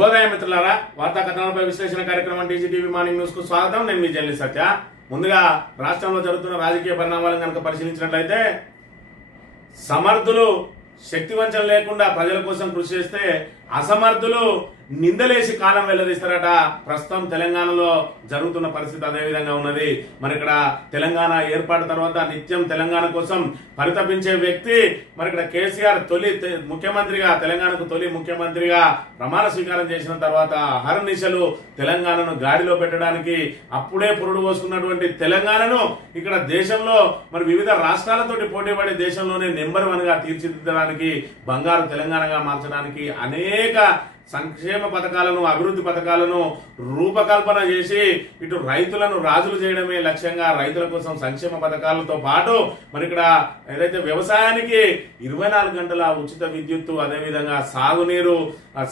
శుభోదయం మిత్రులారా, వార్తా కథనాలపై విశ్లేషణ కార్యక్రమం టీజీటీవీ మార్నింగ్ న్యూస్ కు స్వాగతం. నేను మీ జర్నలిస్ట్ సత్య. ముందుగా రాష్ట్రంలో జరుగుతున్న రాజకీయ పరిణామాలను కనుక పరిశీలించినట్లయితే, సమర్థులు శక్తి వంచన లేకుండా ప్రజల కోసం కృషి చేస్తే అసమర్థులు నిందలేసి కాలం వెల్లదీస్తారట. ప్రస్తుతం తెలంగాణలో జరుగుతున్న పరిస్థితి అదే విధంగా ఉన్నది. మరి ఇక్కడ తెలంగాణ ఏర్పాటు తర్వాత నిత్యం తెలంగాణ కోసం పరితపించే వ్యక్తి మరి ఇక్కడ కేసీఆర్ తెలంగాణకు తొలి ముఖ్యమంత్రిగా ప్రమాణ స్వీకారం చేసిన తర్వాత అహర్నిశలు తెలంగాణను గాడిలో పెట్టడానికి అప్పుడే పురుడు పోసుకున్నటువంటి తెలంగాణను ఇక్కడ దేశంలో మరి వివిధ రాష్ట్రాలతోటి పోటీపడే దేశంలోనే నెంబర్ 1 గా తీర్చిదిద్దడానికి, బంగారు తెలంగాణగా మార్చడానికి అనేక సంక్షేమ పథకాలను, అభివృద్ధి పథకాలను రూపకల్పన చేసి ఇటు రైతులను రాజులు చేయడమే లక్ష్యంగా రైతుల కోసం సంక్షేమ పథకాలతో పాటు మరి ఇక్కడ ఏదైతే వ్యవసాయానికి 24 గంటల ఉచిత విద్యుత్తు, అదేవిధంగా సాగునీరు,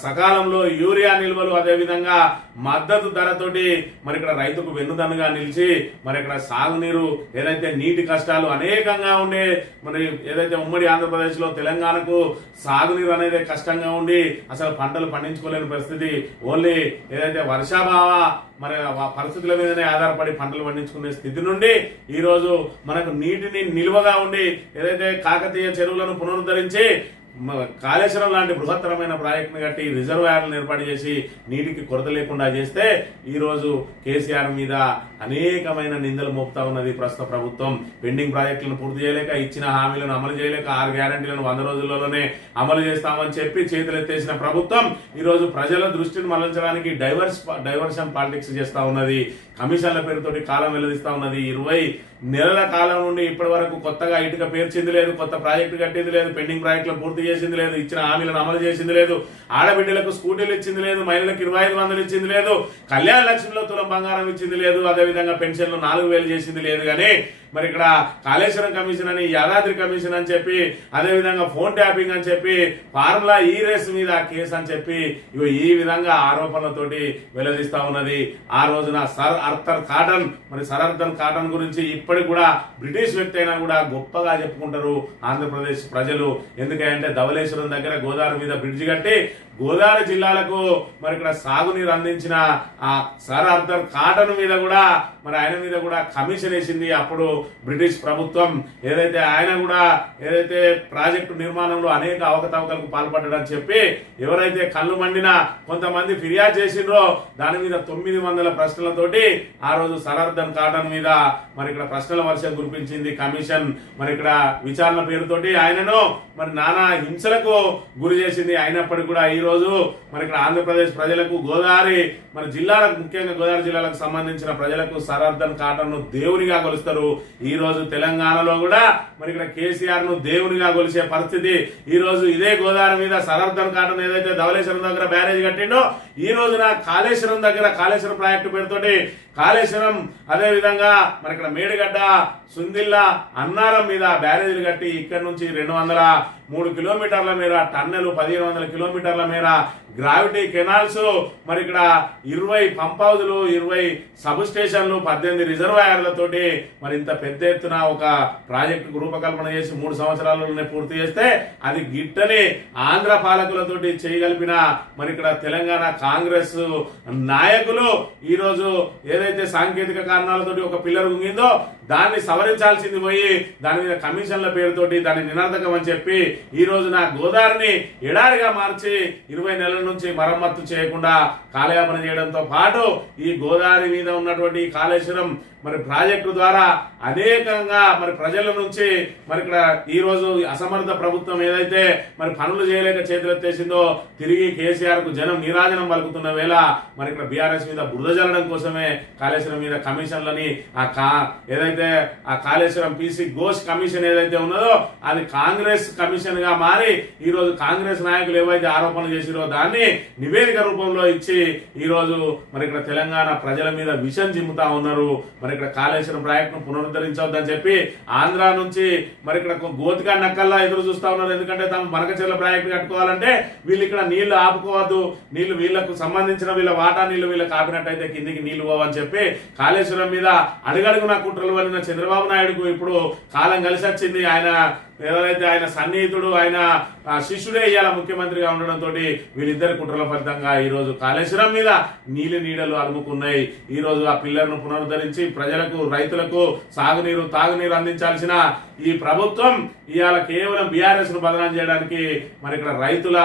సకాలంలో యూరియా నిల్వలు, అదేవిధంగా మద్దతు ధరతోటి మరి ఇక్కడ రైతుకు వెన్నుదన్నుగా నిలిచి మరి ఇక్కడ సాగునీరు ఏదైతే నీటి కష్టాలు అనేకంగా ఉండే మరి ఏదైతే ఉమ్మడి ఆంధ్రప్రదేశ్ లో తెలంగాణకు సాగునీరు అనేది కష్టంగా ఉండి అసలు పంటలు పండించుకోలేని పరిస్థితి, ఓన్లీ ఏదైతే వర్షాభావ మరి పరిస్థితుల మీదనే ఆధారపడి పంటలు పండించుకునే స్థితి నుండి ఈ రోజు మనకు నీటిని నిల్వగా ఉండి ఏదైతే కాకతీయ చెరువులను పునరుద్ధరించి కాళేశ్వరం లాంటి బృహత్తరమైన ప్రాజెక్టును కట్టి రిజర్వాయర్లను ఏర్పాటు చేసి నీటికి కొరత లేకుండా చేస్తే ఈ రోజు కేసీఆర్ మీద అనేకమైన నిందలు మోపుతా ఉన్నది ప్రస్తుత ప్రభుత్వం. పెండింగ్ ప్రాజెక్టులను పూర్తి చేయలేక, ఇచ్చిన హామీలను అమలు చేయలేక, 6 గ్యారంటీలను 100 రోజుల్లోనే అమలు చేస్తామని చెప్పి చేతులెత్తేసిన ప్రభుత్వం ఈ రోజు ప్రజల దృష్టిని మళ్లించడానికి డైవర్షన్ పాలిటిక్స్ చేస్తా ఉన్నది. కమిషన్ల పేరుతోటి కాలం వెల్లదిస్తా ఉన్నది. 20 నెలల కాలం నుండి ఇప్పటి వరకు కొత్తగా ఇటుక పేర్చింది లేదు, కొత్త ప్రాజెక్టు కట్టింది లేదు, పెండింగ్ ప్రాజెక్టులను పూర్తి చేసింది లేదు, ఇచ్చిన హామీలను అమలు చేసింది లేదు, ఆడబిడ్డలకు స్కూటీలు ఇచ్చింది లేదు, మహిళలకు 25,000 ఇచ్చింది లేదు, కళ్యాణ లక్ష్మిలో తులం బంగారం ఇచ్చింది లేదు, అదేవిధంగా పెన్షన్లు 4,000 చేసింది లేదు. కానీ మరి ఇక్కడ కాళేశ్వరం కమిషన్ అని, యాదాద్రి కమిషన్ అని చెప్పి, అదేవిధంగా ఫోన్ ట్యాపింగ్ అని చెప్పి, ఫార్ములా ఈ రేస్ మీద కేసు అని చెప్పి ఈ విధంగా ఆరోపణలతోటి వెల్లడిస్తా ఉన్నది. ఆ రోజున సర్ అర్థర్ కాటన్ గురించి ఇప్పటికి కూడా బ్రిటిష్ వ్యక్తి అయినా కూడా గొప్పగా చెప్పుకుంటారు ఆంధ్రప్రదేశ్ ప్రజలు. ఎందుకంటే ధవళేశ్వరం దగ్గర గోదావరి మీద బ్రిడ్జి కట్టి గోదావరి జిల్లాలకు మరి ఇక్కడ సాగునీరు అందించిన ఆ సర్ అర్థర్ కాటన్ మీద కూడా మరి ఆయన మీద కూడా కమిషన్ వేసింది అప్పుడు బ్రిటిష్ ప్రభుత్వం. ఆయన కూడా ఏదైతే ప్రాజెక్టు నిర్మాణంలో అనేక అవకతవకలకు పాల్పడ్డాడని చెప్పి ఎవరైతే కళ్ళు మండినా కొంతమంది ఫిర్యాదు చేసిండ్రో దాని మీద 900 ప్రశ్నలతోటి ఆ రోజు సర్ అర్థర్ కాటన్ మీద మరి ఇక్కడ ప్రశ్నల వర్షం కురిపించింది కమిషన్. మరి ఇక్కడ విచారణ పేరుతోటి ఆయనను మరి నానా హింసలకు గురి చేసింది. అయినప్పటికీ కూడా ఈ రోజు మరి ఇక్కడ ఆంధ్రప్రదేశ్ ప్రజలకు, గోదావరి మరి జిల్లాలకు, ముఖ్యంగా గోదావరి జిల్లాలకు సంబంధించిన ప్రజలకు సర్ అర్థర్ కాటన్ ను దేవునిగా కొలుస్తారు. ఈ రోజు తెలంగాణలో కూడా మరి ఇక్కడ కేసీఆర్ ను దేవునిగా కొలిసే పరిస్థితి. ఈ రోజు ఇదే గోదావరి మీద సర్ అర్థర్ కాటన్ ఏదైతే ధవళేశ్వరం దగ్గర బ్యారేజ్ కట్టిండో ఈ రోజున కాళేశ్వరం దగ్గర కాళేశ్వరం ప్రాజెక్టు పేరుతోటి కాళేశ్వరం, అదే విధంగా మరి ఇక్కడ మేడిగడ్డ, సుందిల్లా, అన్నారం మీద బ్యారేజీలు కట్టి ఇక్కడ నుంచి 203 కిలోమీటర్ల మేర టన్నెలు, 1500 కిలోమీటర్ల మేర గ్రావిటీ కెనాల్స్, మరి ఇక్కడ 20 పంప్ హౌజులు, 20 సబ్ స్టేషన్లు, 18 రిజర్వాయర్లతోటి మరి ఇంత పెద్ద ఎత్తున ఒక ప్రాజెక్టుకు రూపకల్పన చేసి 3 సంవత్సరాలలోనే పూర్తి చేస్తే అది గిట్టని ఆంధ్ర పాలకులతోటి చేయగలిపిన మరి ఇక్కడ తెలంగాణ కాంగ్రెస్ నాయకులు ఈ రోజు ఏదైతే సాంకేతిక కారణాలతోటి ఒక పిల్లర్ ఉంగిందో దాన్ని సవరించాల్సింది పోయి దాని మీద కమిషన్ల పేరుతోటి దాన్ని నిరర్ధకం అని చెప్పి ఈ రోజున గోదావరిని ఎడారిగా మార్చి 20 నెలల నుంచి మరమ్మత్తు చేయకుండా కాలయాపన చేయడంతో పాటు ఈ గోదావరి మీద ఉన్నటువంటి కాళేశ్వరం మరి ప్రాజెక్టు ద్వారా అనేకంగా మరి ప్రజల నుంచి మరి ఇక్కడ ఈ రోజు అసమర్థ ప్రభుత్వం ఏదైతే మరి పనులు చేయలేక చేతులెత్తేసిందో తిరిగి కేసీఆర్ కు జనం నీరాజనం పలుకుతున్న వేళ మరి ఇక్కడ బీఆర్ఎస్ మీద బురద జల్లడం కోసమే కాళేశ్వరం మీద కమిషన్లని ఏదైతే ఆ కాళేశ్వరం పీసీ ఘోష్ కమిషన్ ఏదైతే ఉన్నదో అది కాంగ్రెస్ కమిషన్ గా మారి ఈ రోజు కాంగ్రెస్ నాయకులు ఏవైతే ఆరోపణలు చేసిరో దాన్ని నివేదిక రూపంలో ఇచ్చి ఈ రోజు మరి ఇక్కడ తెలంగాణ ప్రజల మీద విషం జిమ్ముతా ఉన్నారు. మరి ఇక్కడ కాళేశ్వరం ప్రాజెక్టును పునరుద్ధరించవద్దని చెప్పి ఆంధ్ర నుంచి మరి ఇక్కడ గోతికా నక్కల్లా ఎదురు చూస్తా ఉన్నారు. ఎందుకంటే తమ బనకచెర్ల ప్రాజెక్టు కట్టుకోవాలంటే వీళ్ళు ఇక్కడ నీళ్లు ఆపుకోవద్దు, నీళ్లు వీళ్లకు సంబంధించిన వీళ్ళ వాటా నీళ్లు వీళ్ళకి ఆపినట్టయితే కిందికి నీళ్లు పోవని చెప్పి కాళేశ్వరం మీద అడుగడుగున కుట్రలు వలిన చంద్రబాబు నాయుడుకు ఇప్పుడు కాలం కలిసి వచ్చింది. ఆయన ఏదైతే ఆయన సన్నిహితుడు ఆయన శిష్యుడే ఇవాళ ముఖ్యమంత్రిగా ఉండడంతో వీళ్ళిద్దరి కుట్రల ఫలితంగా ఈ రోజు కాళేశ్వరం మీద నీడలు అలుముకున్నాయి. ఈ రోజు ఆ పిల్లర్ను పునరుద్ధరించి ప్రజలకు రైతులకు సాగునీరు తాగునీరు అందించాల్సిన ఈ ప్రభుత్వం ఇవాళ కేవలం బీఆర్ఎస్ ను బదనాం చేయడానికి మరి ఇక్కడ రైతుల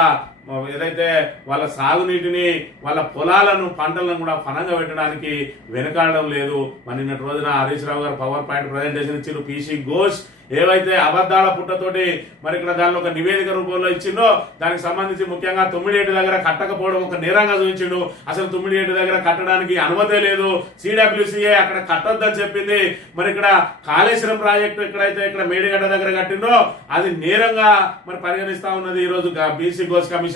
ఏదైతే వాళ్ళ సాగునీటిని వాళ్ళ పొలాలను పంటలను కూడా పనంగా పెట్టడానికి వెనకాడడం లేదు. మరి నిన్నటి రోజున హరీష్ రావు గారు పవర్ పాయింట్ ప్రజెంటేషన్ ఇచ్చారు. పీసీ ఘోష్ ఏవైతే అబద్ధాల పుట్టతోటి మరి ఇక్కడ దానిలో ఒక నివేదిక రూపంలో ఇచ్చిండో దానికి సంబంధించి ముఖ్యంగా తుమ్మిడియేటి దగ్గర కట్టకపోవడం ఒక నేరంగా చూపించిండు. అసలు తుమ్మిడియేటి దగ్గర కట్టడానికి అనుమతే లేదు, సిడబ్ల్యూసీఏ అక్కడ కట్టొద్దని చెప్పింది. మరి ఇక్కడ కాళేశ్వరం ప్రాజెక్టు ఎక్కడైతే ఇక్కడ మేడిగడ్డ దగ్గర కట్టిందో అది నేరంగా మరి పరిగణిస్తా ఉన్నది ఈ రోజు బీసీ ఘోష్ కమిషన్.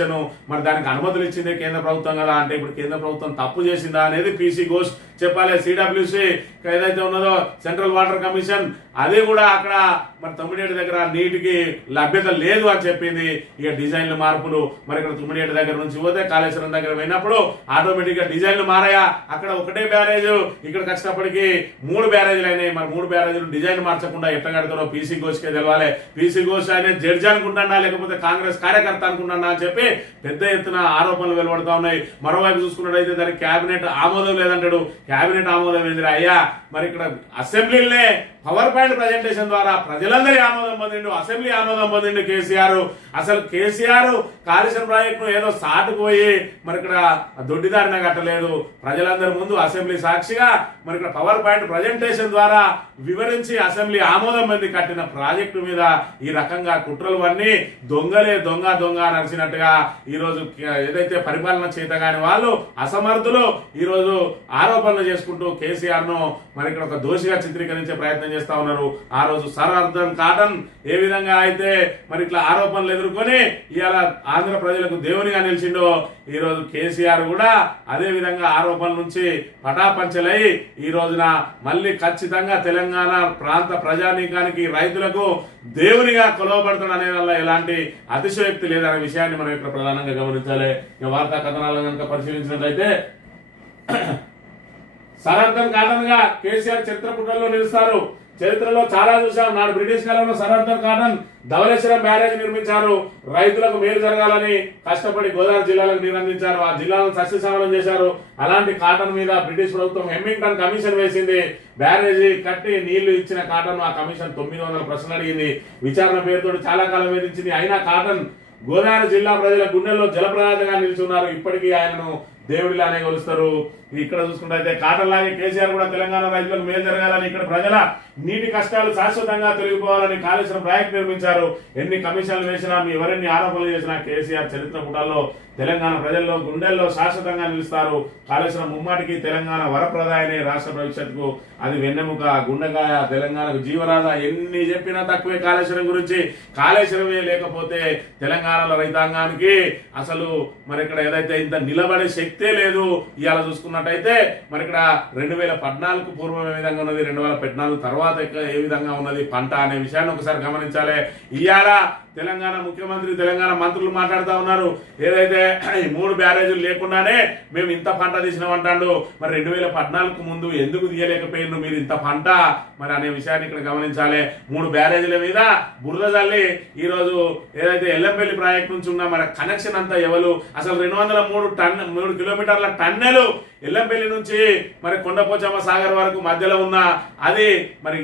మరి దానికి అనుమతులు ఇచ్చింది కేంద్ర ప్రభుత్వం కదా, అంటే ఇప్పుడు కేంద్ర ప్రభుత్వం తప్పు చేసిందా అనేది పీసీ ఘోష్ చెప్పాలి. సిడబ్ల్యూసీ ఏదైతే ఉన్నదో సెంట్రల్ వాటర్ కమిషన్ అది కూడా అక్కడ మరి తుమ్మిడియేటి దగ్గర నీటికి లభ్యత లేదు అని చెప్పింది. ఇక డిజైన్లు మార్పులు మరి ఇక్కడ తుమ్మిడియేటి దగ్గర నుంచి పోతే కాళేశ్వరం దగ్గర పోయినప్పుడు ఆటోమేటిక్ గా డిజైన్లు మారాయా. అక్కడ ఒకటే బ్యారేజ్, ఇక్కడికి వచ్చేటప్పటికి 3 బ్యారేజ్లు అయినాయి. మరి 3 బ్యారేజ్లు డిజైన్ మార్చకుండా ఎట్లా కడతారో పీసీ ఘోష్కే తెలవాలి. పీసీ ఘోష్ ఆయన జడ్జి అనుకుంటున్నా లేకపోతే కాంగ్రెస్ కార్యకర్త అనుకుంటున్నా అని చెప్పి పెద్ద ఎత్తున ఆరోపణలు వెలువడుతా ఉన్నాయి. మరోవైపు చూసుకున్నట్టయితే దానికి కేబినెట్ ఆమోదం లేదంటాడు. కేబినెట్ ఆమోదం ఏందిరా అయ్యా? మరి ఇక్కడ అసెంబ్లీలనే పవర్ పాయింట్ ప్రజెంటేషన్ ద్వారా ప్రజలందరి ఆమోదం పొందిండు, అసెంబ్లీ ఆమోదం పొందిండు కేసీఆర్. అసలు కేసీఆర్ కాళేశ్వరం ప్రాజెక్ట్ ను ఏదో సాటుకుపోయి మరి ఇక్కడ దొడ్డిదారిన కట్టలేదు. ప్రజలందరి ముందు అసెంబ్లీ సాక్షిగా మరి ఇక్కడ పవర్ పాయింట్ ప్రజెంటేషన్ ద్వారా వివరించి అసెంబ్లీ ఆమోదం పొంది కట్టిన ప్రాజెక్టు మీద ఈ రకంగా కుట్రలు అన్నీ దొంగలే దొంగ నడిచినట్టుగా ఈ రోజు ఏదైతే పరిపాలన చేతగాని వాళ్ళు అసమర్థులు ఈ రోజు ఆరోపణలు చేసుకుంటూ కేసీఆర్ ను మరి ఇక్కడ ఒక దోషిగా చిత్రీకరించే ప్రయత్నం చేస్తా ఉన్నారు. ఆ రోజు సర్ అర్ధన్ కాటన్ ఏ విధంగా అయితే మరి ఇట్లా ఆరోపణలు ఎదుర్కొని ఇవాళ ఆంధ్ర ప్రజలకు దేవునిగా నిలిచిండో ఈ రోజు కేసీఆర్ కూడా అదే విధంగా ఆరోపణల నుంచి పటాపంచలై ఈ రోజున మళ్ళీ ఖచ్చితంగా తెలంగాణ ప్రాంత ప్రజానీకానికి రైతులకు దేవునిగా కొలవబడుతుంది అనే వల్ల ఎలాంటి అతిశయోక్తి లేదనే విషయాన్ని మనం ఇక్కడ ప్రధానంగా గమనించాలి. వార్తా కథనాలను కనుక పరిశీలించినట్లయితే సర్ అర్ధన్ కాటన్ గా కేసీఆర్ చరిత్ర పుటల్లో నిలుస్తారు. చరిత్రలో చాలా చూసాం. నాడు బ్రిటిష్ కాలంలో సర్ అర్ధన్ కాటన్ ధవళేశ్వరం బ్యారేజ్ నిర్మించారు. రైతులకు మేలు జరగాలని కష్టపడి గోదావరి జిల్లాలకు నీరు అందించారు. ఆ జిల్లాలను సస్యశ్యామలం చేశారు. అలాంటి కాటన్ మీద బ్రిటిష్ ప్రభుత్వం హెమ్మింగ్టన్ కమిషన్ వేసింది. బ్యారేజీ కట్టి నీళ్లు ఇచ్చిన కాటన్ ఆ కమిషన్ 900 ప్రశ్నలు అడిగింది. విచారణ పేరుతో చాలా కాలం వేధించింది. అయినా కాటన్ గోదావరి జిల్లా ప్రజల గుండెల్లో జలప్రదాతగా నిలుచున్నారు. ఇప్పటికీ ఆయనను దేవుడిలానే కొలుస్తారు. ఇక్కడ చూసుకుంటే కాటన్ లాగే కేసీఆర్ కూడా తెలంగాణ రైతులకు మేలు జరగాలని ఇక్కడ ప్రజల నీటి కష్టాలు శాశ్వతంగా తొలగిపోవాలని కాళేశ్వరం ప్రాజెక్టు నిర్మించారు. ఎన్ని కమిషన్లు వేసినా ఎవరెన్ని ఆరోపణలు చేసినా కేసీఆర్ చరిత్ర పుటాల్లో తెలంగాణ ప్రజల్లో గుండెల్లో శాశ్వతంగా నిలుస్తారు. కాళేశ్వరం ముమ్మాటికి తెలంగాణ వరప్రదాయనే రాష్ట్ర భవిష్యత్తుకు అది వెన్నెముక గుండెకాయ తెలంగాణకు జీవరాధ. ఎన్ని చెప్పినా తక్కువే కాళేశ్వరం గురించి. కాళేశ్వరమే లేకపోతే తెలంగాణలో రైతాంగానికి అసలు మరి ఇక్కడ ఏదైతే ఇంత నిలబడే శక్తే లేదు. ఇవాళ చూసుకున్నట్టయితే మరి ఇక్కడ 2014 పూర్వం ఏ విధంగా ఉన్నది, 2014 తర్వాత ఏ విధంగా ఉన్నది పంట అనే విషయాన్ని ఒకసారి గమనించాలి. ఇవాళ తెలంగాణ ముఖ్యమంత్రి తెలంగాణ మంత్రులు మాట్లాడుతూ ఉన్నారు. ఏదైతే ఈ 3 బ్యారేజీలు లేకుండానే మేము ఇంత పంట తీసినామంటాడు. మరి 2014 ముందు ఎందుకు తీయలేకపోయిండు మీరు ఇంత పంట మరి అనే విషయాన్ని ఇక్కడ గమనించాలి. 3 బ్యారేజీల మీద బురద జల్లి ఈ రోజు ఏదైతే ఎల్లంపల్లి ప్రాజెక్ట్ నుంచి ఉన్న మరి కనెక్షన్ అంతా ఎవరు అసలు 203 కిలోమీటర్ల టన్నెలు ఎల్లంపల్లి నుంచి మరి కొండపోచమ్మ సాగర్ వరకు మధ్యలో ఉన్న అది మరి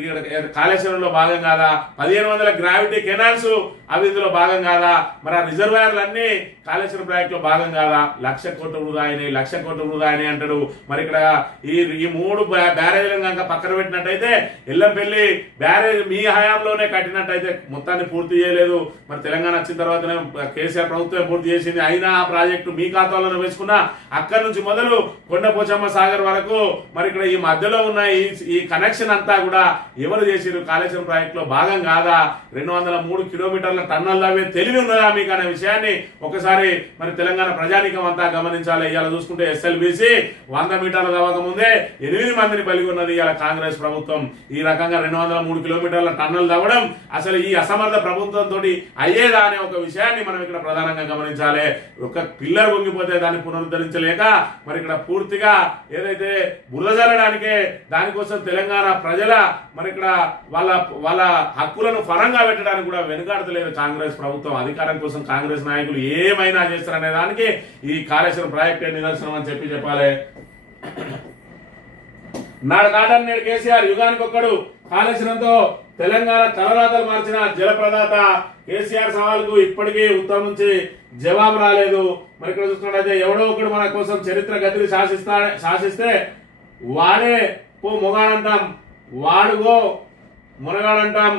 కాళేశ్వరంలో భాగం కాదా? 1500 గ్రావిటీ కెనాల్స్ అవి ఇందులో భాగం కాదా? మరి ఆ రిజర్వాయర్లు అన్ని కాళేశ్వరం ప్రాజెక్ట్ లో భాగం కాదా? 1,00,000 కోట్ల వృధా అయినాయి, 1,00,000 కోట్ల వృధా అయినాయి అంటాడు. మరి ఇక్కడ ఈ 3 బ్యారేజీలను కనుక పక్కన పెట్టినట్టయితే ఎల్లంపల్లి బ్యారేజ్ మీ హయాంలోనే కట్టినట్టయితే మొత్తాన్ని పూర్తి చేయలేదు. మరి తెలంగాణ వచ్చిన తర్వాతనే కేసీఆర్ ప్రభుత్వం పూర్తి చేసింది. అయినా ఆ ప్రాజెక్టు మీ ఖాతాలోనే వేసుకున్నా అక్కడి నుంచి మొదలు కొండపోచమ్మ సాగర్ వరకు మరి ఇక్కడ ఈ మధ్యలో ఉన్న ఈ కనెక్షన్ అంతా కూడా ఎవరు చేసిరు? కాళేశ్వరం ప్రాజెక్ట్ లో భాగం కాదా? 203 కిలోమీటర్ల టన్నల్ అవే తెలివి ఉన్నదా మీకు అనే విషయాన్ని ఒకసారి మరి తెలంగాణ ప్రజానీకం అంతా గమనించాలి. ఇవాళ చూసుకుంటే ఎస్ఎల్బిసి 100 మీటర్ల దవ్వక ముందే 8 మందిని బలిగి ఉన్నది ఇవాళ కాంగ్రెస్ ప్రభుత్వం. ఈ రకంగా 203 కిలోమీటర్ల టన్నల్ దవ్వడం అసలు ఈ అసమర్థ ప్రభుత్వంతో అయ్యేదా అనే ఒక విషయాన్ని మనం ఇక్కడ ప్రధానంగా గమనించాలి. ఒక పిల్లర్ వంగిపోతే దాన్ని పునరుద్ధరించలేదు. సహకరించలేక మరి ఇక్కడ పూర్తిగా ఏదైతే బురద జల్లడానికే దానికోసం తెలంగాణ ప్రజల మరి ఇక్కడ వాళ్ళ వాళ్ళ హక్కులను ఫలంగా పెట్టడానికి కూడా వెనుకాడతలేదు కాంగ్రెస్ ప్రభుత్వం. అధికారం కోసం కాంగ్రెస్ నాయకులు ఏమైనా చేస్తారనే దానికి ఈ కాళేశ్వరం ప్రాజెక్టే నిదర్శనం అని చెప్పాలి. నాడు కాటన్ నేడు కేసీఆర్ యుగానికి ఒక్కడు కాళేశ్వరంతో తెలంగాణ తలరాతలు మార్చిన జలప్రదాత కేసీఆర్ సవాల్కు ఇప్పటికీ ఉత్తరం నుంచి జవాబు రాలేదు. మరి ఇక్కడ చూసుకున్నట్లయితే ఎవడో ఒకడు మన కోసం చరిత్ర గతిని శాసిస్తే వాడే పో మొగాడంటాం, వాడుగో మునగాడంటాం.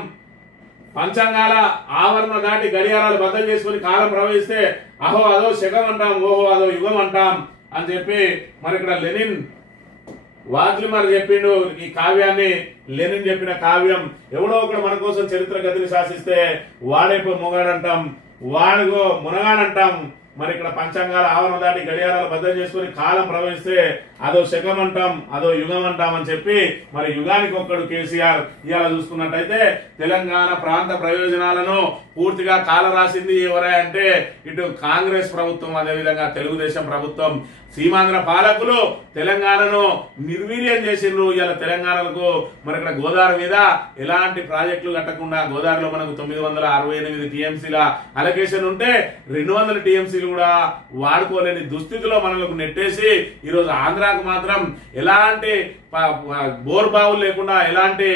పంచాంగాల ఆవరణ దాటి గడియారాలు బద్దలు చేసుకుని కాలం ప్రవహిస్తే అహో అదో శకం అంటాం, ఓహో అదో యుగం అంటాం అని చెప్పి మరి ఇక్కడ లెనిన్ వాగ్లిమర్ చెప్పిండు. ఈ కావ్యాన్ని లెనిన్ చెప్పిన కావ్యం ఎవడో ఒకడు మన కోసం చరిత్ర గతిని శాసిస్తే వాడైపో మొగాడంటాం, వాడుగో మునగాడంటాం. మరి ఇక్కడ పంచాంగాల ఆవరణ దాటి గడియారాలు బద్దలు చేసుకుని కాలం ప్రవహిస్తే అదో శకం అంటాం, అదో యుగం అంటాం అని చెప్పి మరి యుగానికి ఒక్కడు కేసీఆర్ ఇవాళ చూసుకున్నట్టయితే తెలంగాణ ప్రాంత ప్రయోజనాలను పూర్తిగా కాల రాసింది ఎవరే అంటే ఇటు కాంగ్రెస్ ప్రభుత్వం, అదేవిధంగా తెలుగుదేశం ప్రభుత్వం. సీమాంధ్ర పాలకులు తెలంగాణను నిర్వీర్యం చేసిండ్రు. ఇలా తెలంగాణకు మరి ఇక్కడ గోదావరి మీద ఎలాంటి ప్రాజెక్టులు కట్టకుండా గోదావరిలో మనకు 968 టీఎంసీల అలొకేషన్ ఉంటే 200 టీఎంసీలు కూడా వాడుకోలేని దుస్థితిలో మనకు నెట్టేసి ఈరోజు ఆంధ్రాకు మాత్రం ఎలాంటి బోర్ బావులు లేకుండా, ఎలాంటి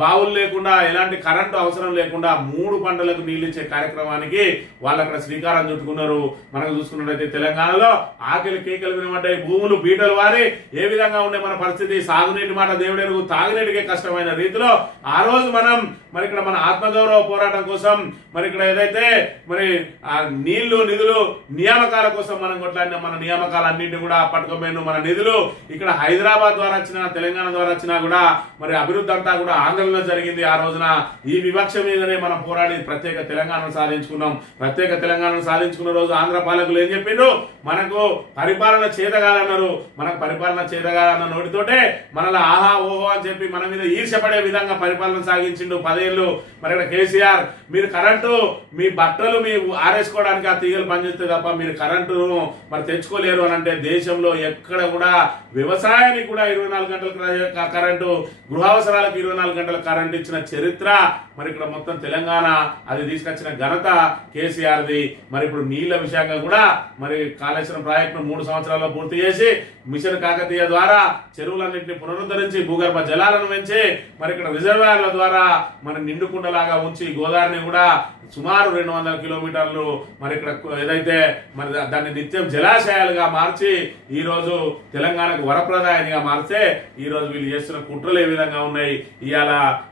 బావులు లేకుండా, ఎలాంటి కరెంటు అవసరం లేకుండా 3 పంటలకు నీళ్ళు ఇచ్చే కార్యక్రమానికి వాళ్ళు అక్కడ శ్రీకారం చుట్టుకున్నారు. మనకు చూసుకున్నట్లయితే తెలంగాణలో ఆకలి కేకలు వినబడ్డాయి, భూములు బీటలు వారి ఏ విధంగా ఉండే మన పరిస్థితి, సాగునీటి మాట దేవుడెరుగు, తాగునీటికే కష్టమైన రీతిలో ఆ రోజు మనం మరి ఇక్కడ మన ఆత్మగౌరవ పోరాటం కోసం మరి ఇక్కడ ఏదైతే మరి ఆ నీళ్లు నిధులు నియామకాల కోసం మనం కొట్లాడిన మన నియామకాలన్నింటినీ కూడా పట్టుకోపోయిన మన నిధులు ఇక్కడ హైదరాబాద్ ద్వారా వచ్చిన, తెలంగాణ ద్వారా వచ్చినా కూడా మరి అభివృద్ధి అంతా కూడా ఆంధ్రలో జరిగింది. ఆ రోజున ఈ వివక్ష మీదనే మనం పోరాడి ప్రత్యేక తెలంగాణను సాధించుకున్నాం. ప్రత్యేక తెలంగాణను సాధించుకున్న రోజు ఆంధ్ర పాలకులు ఏం చెప్పిండ్రు, మనకు పరిపాలన చేతగాదన్నారు. మనకు పరిపాలన చేతగాదన్న నోటితోటే మనలో ఆహా ఓహో అని చెప్పి మన మీద ఈర్షపడే విధంగా పరిపాలన సాగించిండు 10 ఏళ్ళు. మరి ఇక్కడ కేసీఆర్ మీరు కరెంటు మీ బట్టలు మీ ఆరేసుకోవడానికి ఆ తీగలు పనిచేస్తే తప్ప మీరు కరెంటును మరి తెచ్చుకోలేరు అని అంటే దేశంలో ఎక్కడ కూడా వ్యవసాయానికి కూడా 24 గంటల కరెంటు, గృహావసరాలకు 24 గంటల కరెంటు ఇచ్చిన చరిత్ర మరి ఇక్కడ మొత్తం తెలంగాణ అది తీసుకొచ్చిన ఘనత కేసీఆర్ది. మరి ఇప్పుడు నీళ్ల విషయంగా కూడా మరి కాళేశ్వరం ప్రాజెక్టును 3 సంవత్సరాల్లో పూర్తి చేసి మిషన్ కాకతీయ ద్వారా చెరువులన్నింటినీ పునరుద్ధరించి భూగర్భ జలాలను పెంచి మరి ఇక్కడ రిజర్వాయర్ల ద్వారా మరి నిండుకుండలాగా ఉంచి గోదావరిని కూడా సుమారు 200 కిలోమీటర్లు మరి ఇక్కడ ఏదైతే మరి దాన్ని నిత్యం జలాశయాలుగా మార్చి ఈ రోజు తెలంగాణకు వరప్రదాయనిగా మార్చే ఈ రోజు వీళ్ళు చేస్తున్న కుట్రలు ఏ విధంగా ఉన్నాయి. ఇవాళ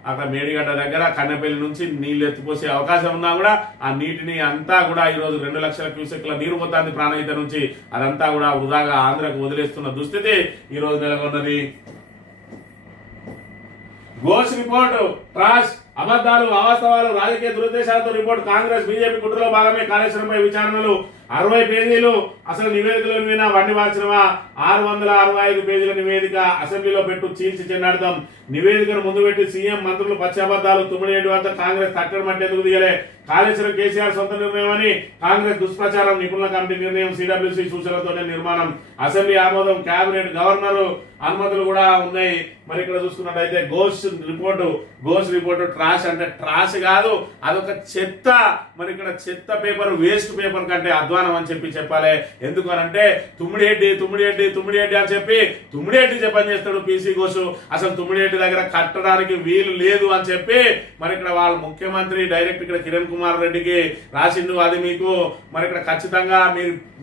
అక్కడ మేడిగడ్డ దగ్గర కన్నెపల్లి నుంచి నీళ్లు ఎత్తిపోసే అవకాశం ఉన్నా కూడా ఆ నీటిని అంతా కూడా ఈ రోజు 2 లక్షల క్యూసెక్ల నీరు పోతుంది ప్రాణహిత నుంచి. అదంతా కూడా వృధాగా ఆంధ్రకు వదిలేస్తున్న దుస్థితి ఈ రోజు నెలకొన్నది. ఘోష్ రిపోర్టు ట్రాష్, అబద్ధాలు, అవాస్తవాలు, రాజకీయ దురుద్దేశాలతో రిపోర్ట్. కాంగ్రెస్ బీజేపీ కుట్రలో భాగమే కాళేశ్వరంపై విచారణలు 60 పేజీలు. అసలు నివేదికలు వినా వండి మార్చినవా? 665 పేజీల నివేదిక అసెంబ్లీలో పెట్టు చీల్చి చెన్నాడతాం. నివేదికను ముందు పెట్టి సీఎం మంత్రులు పశ్చాబద్దాలు. 9 వద్ద కాంగ్రెస్ తట్టడం అంటే ఎందుకు దిగలే? కాళేశ్వరం కేసీఆర్ సొంత నిర్ణయం అని కాంగ్రెస్ దుష్ప్రచారం. నిపుణుల కమిటీ నిర్ణయం, సిడబ్ల్యూసీ సూచనలతోనే నిర్మాణం. అసెంబ్లీ ఆమోదం, కేబినెట్, గవర్నర్ అనుమతులు కూడా ఉన్నాయి. మరి ఇక్కడ చూసుకున్నట్టయితే ఘోష్ రిపోర్టు ట్రాష్ అంటే ట్రాష్ కాదు, అదొక చెత్త. మరి ఇక్కడ చెత్త పేపర్, వేస్ట్ పేపర్ కంటే అధ్వానం అని చెప్పాలి. ఎందుకు అనంటే తుమ్మిడిహెడ్డి అని చెప్పి తుమ్మిడిహెడ్డి జపం చేస్తాడు పీసీ ఘోష్. అసలు తుమ్మిడిహెడ్డి దగ్గర కట్టడానికి వీలు లేదు అని చెప్పి మరి ఇక్కడ వాళ్ళ ముఖ్యమంత్రి డైరెక్ట్ ఇక్కడ కిరణ్ కుమార్ రెడ్డికి రాసిండు. అది మీకు మరి ఇక్కడ ఖచ్చితంగా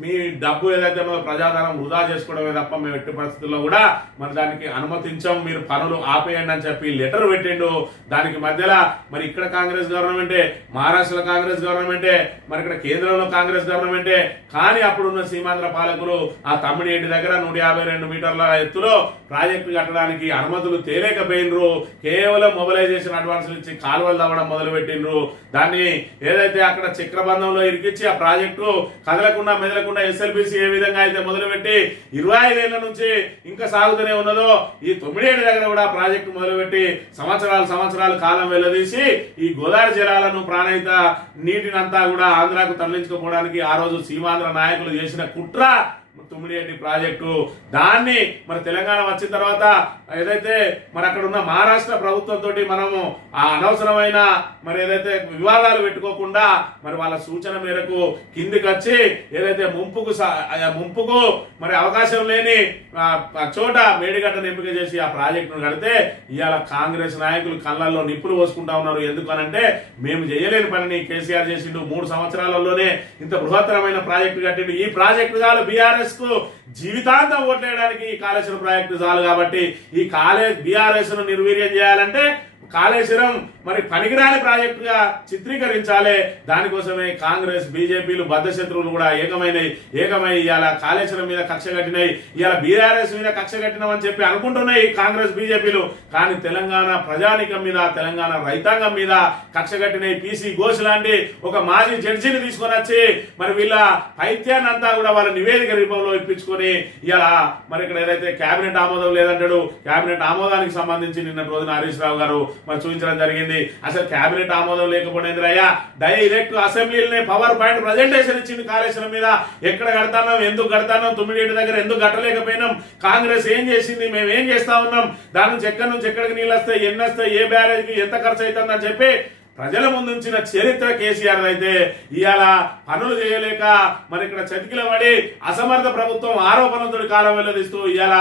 మీ డబ్బు ఏదైతే ప్రజాధనం వృధా చేసుకోవడమే తప్ప మేము ఎట్టి పరిస్థితుల్లో కూడా మరి దానికి అనుమతించాం, మీరు పనులు ఆపేయండి అని చెప్పి లెటర్ పెట్టిండు. దానికి మధ్యలో మరి ఇక్కడ కాంగ్రెస్ గవర్నమెంటే, మహారాష్ట్రలో కాంగ్రెస్ గవర్నమెంటే, మరి ఇక్కడ కేంద్రంలో కాంగ్రెస్ గవర్నమెంటే. కానీ అప్పుడున్న సీమాంధ్ర పాలకులు ఆ తమ్మిడిహెడ్డి దగ్గర 152 మీటర్ల ఎత్తులో ప్రాజెక్టు కట్టడానికి అనుమతులు తేలేకపోయినరు. కేవలం మొబిలైజేషన్ అడ్వాన్సులు ఇచ్చి కాలువలు తవ్వడం మొదలు పెట్టినరు. దాన్ని ఏదైతే అక్కడ చక్రబంధంలో ఇరికిచ్చి ఆ ప్రాజెక్టు కదలకుండా మెదలకుండా ఎస్ఎల్బిసి ఏ విధంగా అయితే మొదలుపెట్టి 25 ఏళ్ల నుంచి ఇంకా సాగుతూనే ఉన్నదో ఈ 9 ఏళ్ల దగ్గర కూడా ప్రాజెక్టు మొదలుపెట్టి సంవత్సరాలు కాలం వెళ్లదీసి ఈ గోదావరి జలాలను ప్రాణహిత నీటినంతా కూడా ఆంధ్రాకు తరలించుకోవడానికి ఆ రోజు సీమాంధ్ర నాయకులు చేసిన కుట్ర తుమ్మిడిహెట్టి ప్రాజెక్టు. దాన్ని మరి తెలంగాణ వచ్చిన తర్వాత ఏదైతే మరి అక్కడ ఉన్న మహారాష్ట్ర ప్రభుత్వంతో మనము ఆ అనవసరమైన మరి ఏదైతే వివాదాలు పెట్టుకోకుండా మరి వాళ్ళ సూచన మేరకు కిందికి వచ్చి ఏదైతే ముంపుకు మరి అవకాశం లేని చోట మేడిగడ్డను ఎంపిక చేసి ఆ ప్రాజెక్టును కడితే ఇవాళ కాంగ్రెస్ నాయకులు కళ్ళల్లో నిప్పులు పోసుకుంటా ఉన్నారు. ఎందుకనంటే మేము చేయలేని పనిని కేసీఆర్ చేసిండు. 3 సంవత్సరాలలోనే ఇంత బృహత్తరమైన ప్రాజెక్టు కట్టిండు. ఈ ప్రాజెక్టు చాలు బీఆర్ఎస్ కు జీవితాంతం ఓట్లేయడానికి ఈ కాళేశ్వరం ప్రాజెక్టు చాలు. కాబట్టి ఈ బీఆర్ఎస్ ను నిర్వీర్యం చేయాలంటే కాళేశ్వరం మరి పనికిరాని ప్రాజెక్టుగా చిత్రీకరించాలి. దానికోసమే కాంగ్రెస్ బీజేపీలు బద్ధశత్రువులు కూడా ఏకమై ఇవాళ కాళేశ్వరం మీద కక్ష కట్టినాయి. ఇవాళ బీఆర్ఎస్ మీద కక్ష కట్టినామని చెప్పి అనుకుంటున్నాయి కాంగ్రెస్ బీజేపీలు. కానీ తెలంగాణ ప్రజానికం మీద తెలంగాణ రైతాంగం మీద కక్ష కట్టినాయి. పీసీ ఘోష్ లాంటి ఒక మాజీ జడ్జిని తీసుకొని వచ్చి మరి వీళ్ళ పైత్యాన్ని అంతా కూడా వాళ్ళ నివేదిక రూపంలో ఇప్పించుకొని ఇలా మరి ఇక్కడ ఏదైతే కేబినెట్ ఆమోదం లేదంటాడు, కేబినెట్ ఆమోదానికి సంబంధించి నిన్న రోజున హరీష్ రావు గారు మరి చూపించడం జరిగింది. అసలు కేబినెట్ ఆమోదం లేకపోతే డైరెక్ట్ అసెంబ్లీలోనే పవర్ పాయింట్ ప్రజెంటేషన్ ఇచ్చింది కాళేశ్వరం మీద. ఎక్కడ కడతాం, ఎందుకు కడతాం, తుమ్మిడిహెట్టి దగ్గర ఎందుకు కట్టలేకపోయినాం, కాంగ్రెస్ ఏం చేసింది, మేము ఏం చేస్తా ఉన్నాం, దాని నుంచి ఎక్కడికి నీళ్ళు వస్తాయి, ఎన్ని వస్తాయి, ఏ బ్యారేజ్కి ఎంత ఖర్చు అవుతుందని చెప్పి ప్రజల ముందుంచిన చరిత్ర కేసీఆర్ అయితే ఇవాళ పనులు చేయలేక మరి ఇక్కడ చతికిల పడి అసమర్థ ప్రభుత్వం ఆరోపణలతో కాలం వెల్లడిస్తూ ఇవాళ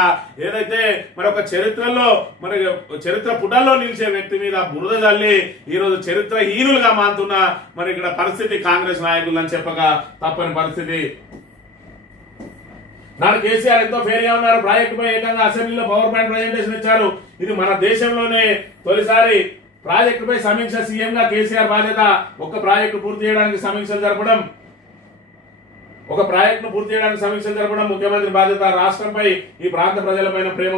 ఏదైతే మరి ఒక చరిత్రలో మరి చరిత్ర పుటల్లో నిలిచే వ్యక్తి మీద బురద జల్లి ఈరోజు చరిత్రహీనులుగా మారుతున్న మరి ఇక్కడ పరిస్థితి కాంగ్రెస్ నాయకులని చెప్పక తప్పని పరిస్థితి. నాడు కేసీఆర్ ఎంతో ఫెయిల్గా ఉన్నారు. ప్రాజెక్టు పై ఏకంగా అసెంబ్లీలో పవర్ పాయింట్ ప్రజెంటేషన్ ఇచ్చారు. ఇది మన దేశంలోనే తొలిసారి ప్రాజెక్టుపై సమీక్ష. సీఎంగా కేసీఆర్ బాధ్యత. ఒక ప్రాజెక్టు పూర్తి చేయడానికి సమీక్షలు జరపడం ముఖ్యమంత్రి బాధ్యత. రాష్ట్రంపై ఈ ప్రాంత ప్రజలపైన ప్రేమ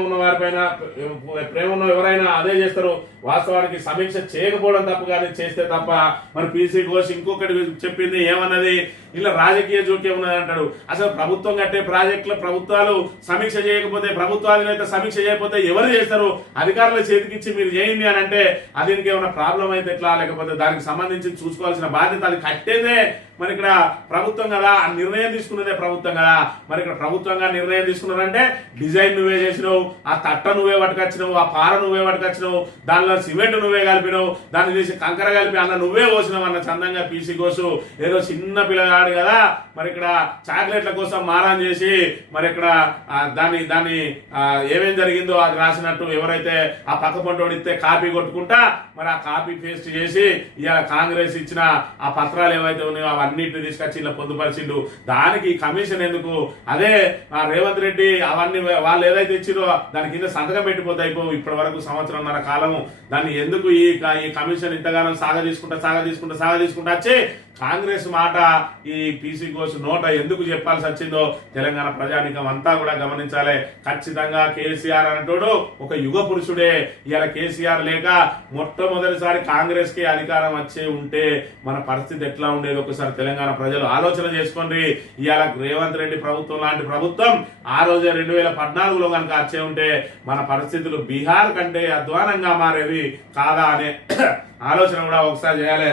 ఉన్న ఎవరైనా అదే చేస్తారు. వాస్తవానికి సమీక్ష చేయకపోవడం తప్పు, కానీ చేస్తే తప్ప. మరి పీసీ ఘోష్ ఇంకొకటి చెప్పింది ఏమన్నది, ఇలా రాజకీయ జోక్యం ఉన్నది అంటాడు. అసలు ప్రభుత్వం కట్టే ప్రభుత్వాలు సమీక్ష చేయకపోతే, ప్రభుత్వాధినేత సమీక్ష చేయకపోతే ఎవరు చేస్తారు? అధికారుల చేతికిచ్చి మీరు చేయండి అని అంటే అది ఇంకేమైనా ప్రాబ్లం అయితే ఎట్లా? లేకపోతే దానికి సంబంధించి చూసుకోవాల్సిన బాధ్యత అది కట్టేదే మరి ఇక్కడ ప్రభుత్వం కదా, ఆ నిర్ణయం తీసుకున్నదే ప్రభుత్వం కదా. మరి ఇక్కడ ప్రభుత్వంగా నిర్ణయం తీసుకున్నారంటే డిజైన్ నువ్వే చేసినావు, ఆ తట్ట నువ్వే పట్టుకొచ్చినావు, ఆ పార నువ్వే పట్టుకొచ్చినావు, దానిలో సిమెంట్ నువ్వే కలిపినావు, దాన్ని చేసి కంకర కలిపి అన్న నువ్వే పోసినావు అన్న చందంగా పీసీ ఘోష్ ఏదో చిన్న పిల్లగాడు కదా మరి ఇక్కడ చాక్లెట్ల కోసం మారాన్ చేసి మరి ఇక్కడ దాన్ని ఏమేం జరిగిందో అది రాసినట్టు ఎవరైతే ఆ పక్క పంటోడు ఇస్తే కాపీ కొట్టుకుంటా మరి ఆ కాపీ పేస్ట్ చేసి ఇవాళ కాంగ్రెస్ ఇచ్చిన ఆ పత్రాలు ఏవైతే ఉన్నాయో అవన్నిటిని తీసుకొచ్చి ఇలా పొందుపరిచిండు. దానికి కమిషన్ ఎందుకు? అదే రేవంత్ రెడ్డి అవన్నీ వాళ్ళు ఏదైతే ఇచ్చిరో దాని కింద సంతకం పెట్టిపోతే అయిపో. ఇప్పటి వరకు 1.5 సంవత్సరం కాలము దాన్ని ఎందుకు ఈ కమిషన్ ఇంతగానో సాగ తీసుకుంటా వచ్చి కాంగ్రెస్ మాట ఈ పీసీ ఘోష్ నోట ఎందుకు చెప్పాల్సి వచ్చిందో తెలంగాణ ప్రజానికం అంతా కూడా గమనించాలి. ఖచ్చితంగా కేసీఆర్ అంటోడు ఒక యుగ పురుషుడే. ఇవాళ కేసీఆర్ లేక మొట్టమొదటిసారి కాంగ్రెస్ కి అధికారం వచ్చే ఉంటే మన పరిస్థితి ఎట్లా ఉండేది ఒకసారి తెలంగాణ ప్రజలు ఆలోచన చేసుకోండి. ఇవాళ రేవంత్ రెడ్డి ప్రభుత్వం లాంటి ప్రభుత్వం ఆ రోజే 2014లో కనుక వచ్చే ఉంటే మన పరిస్థితులు బీహార్ కంటే అధ్వానంగా మారేవి కాదా అనే ఆలోచన కూడా ఒకసారి చేయాలి.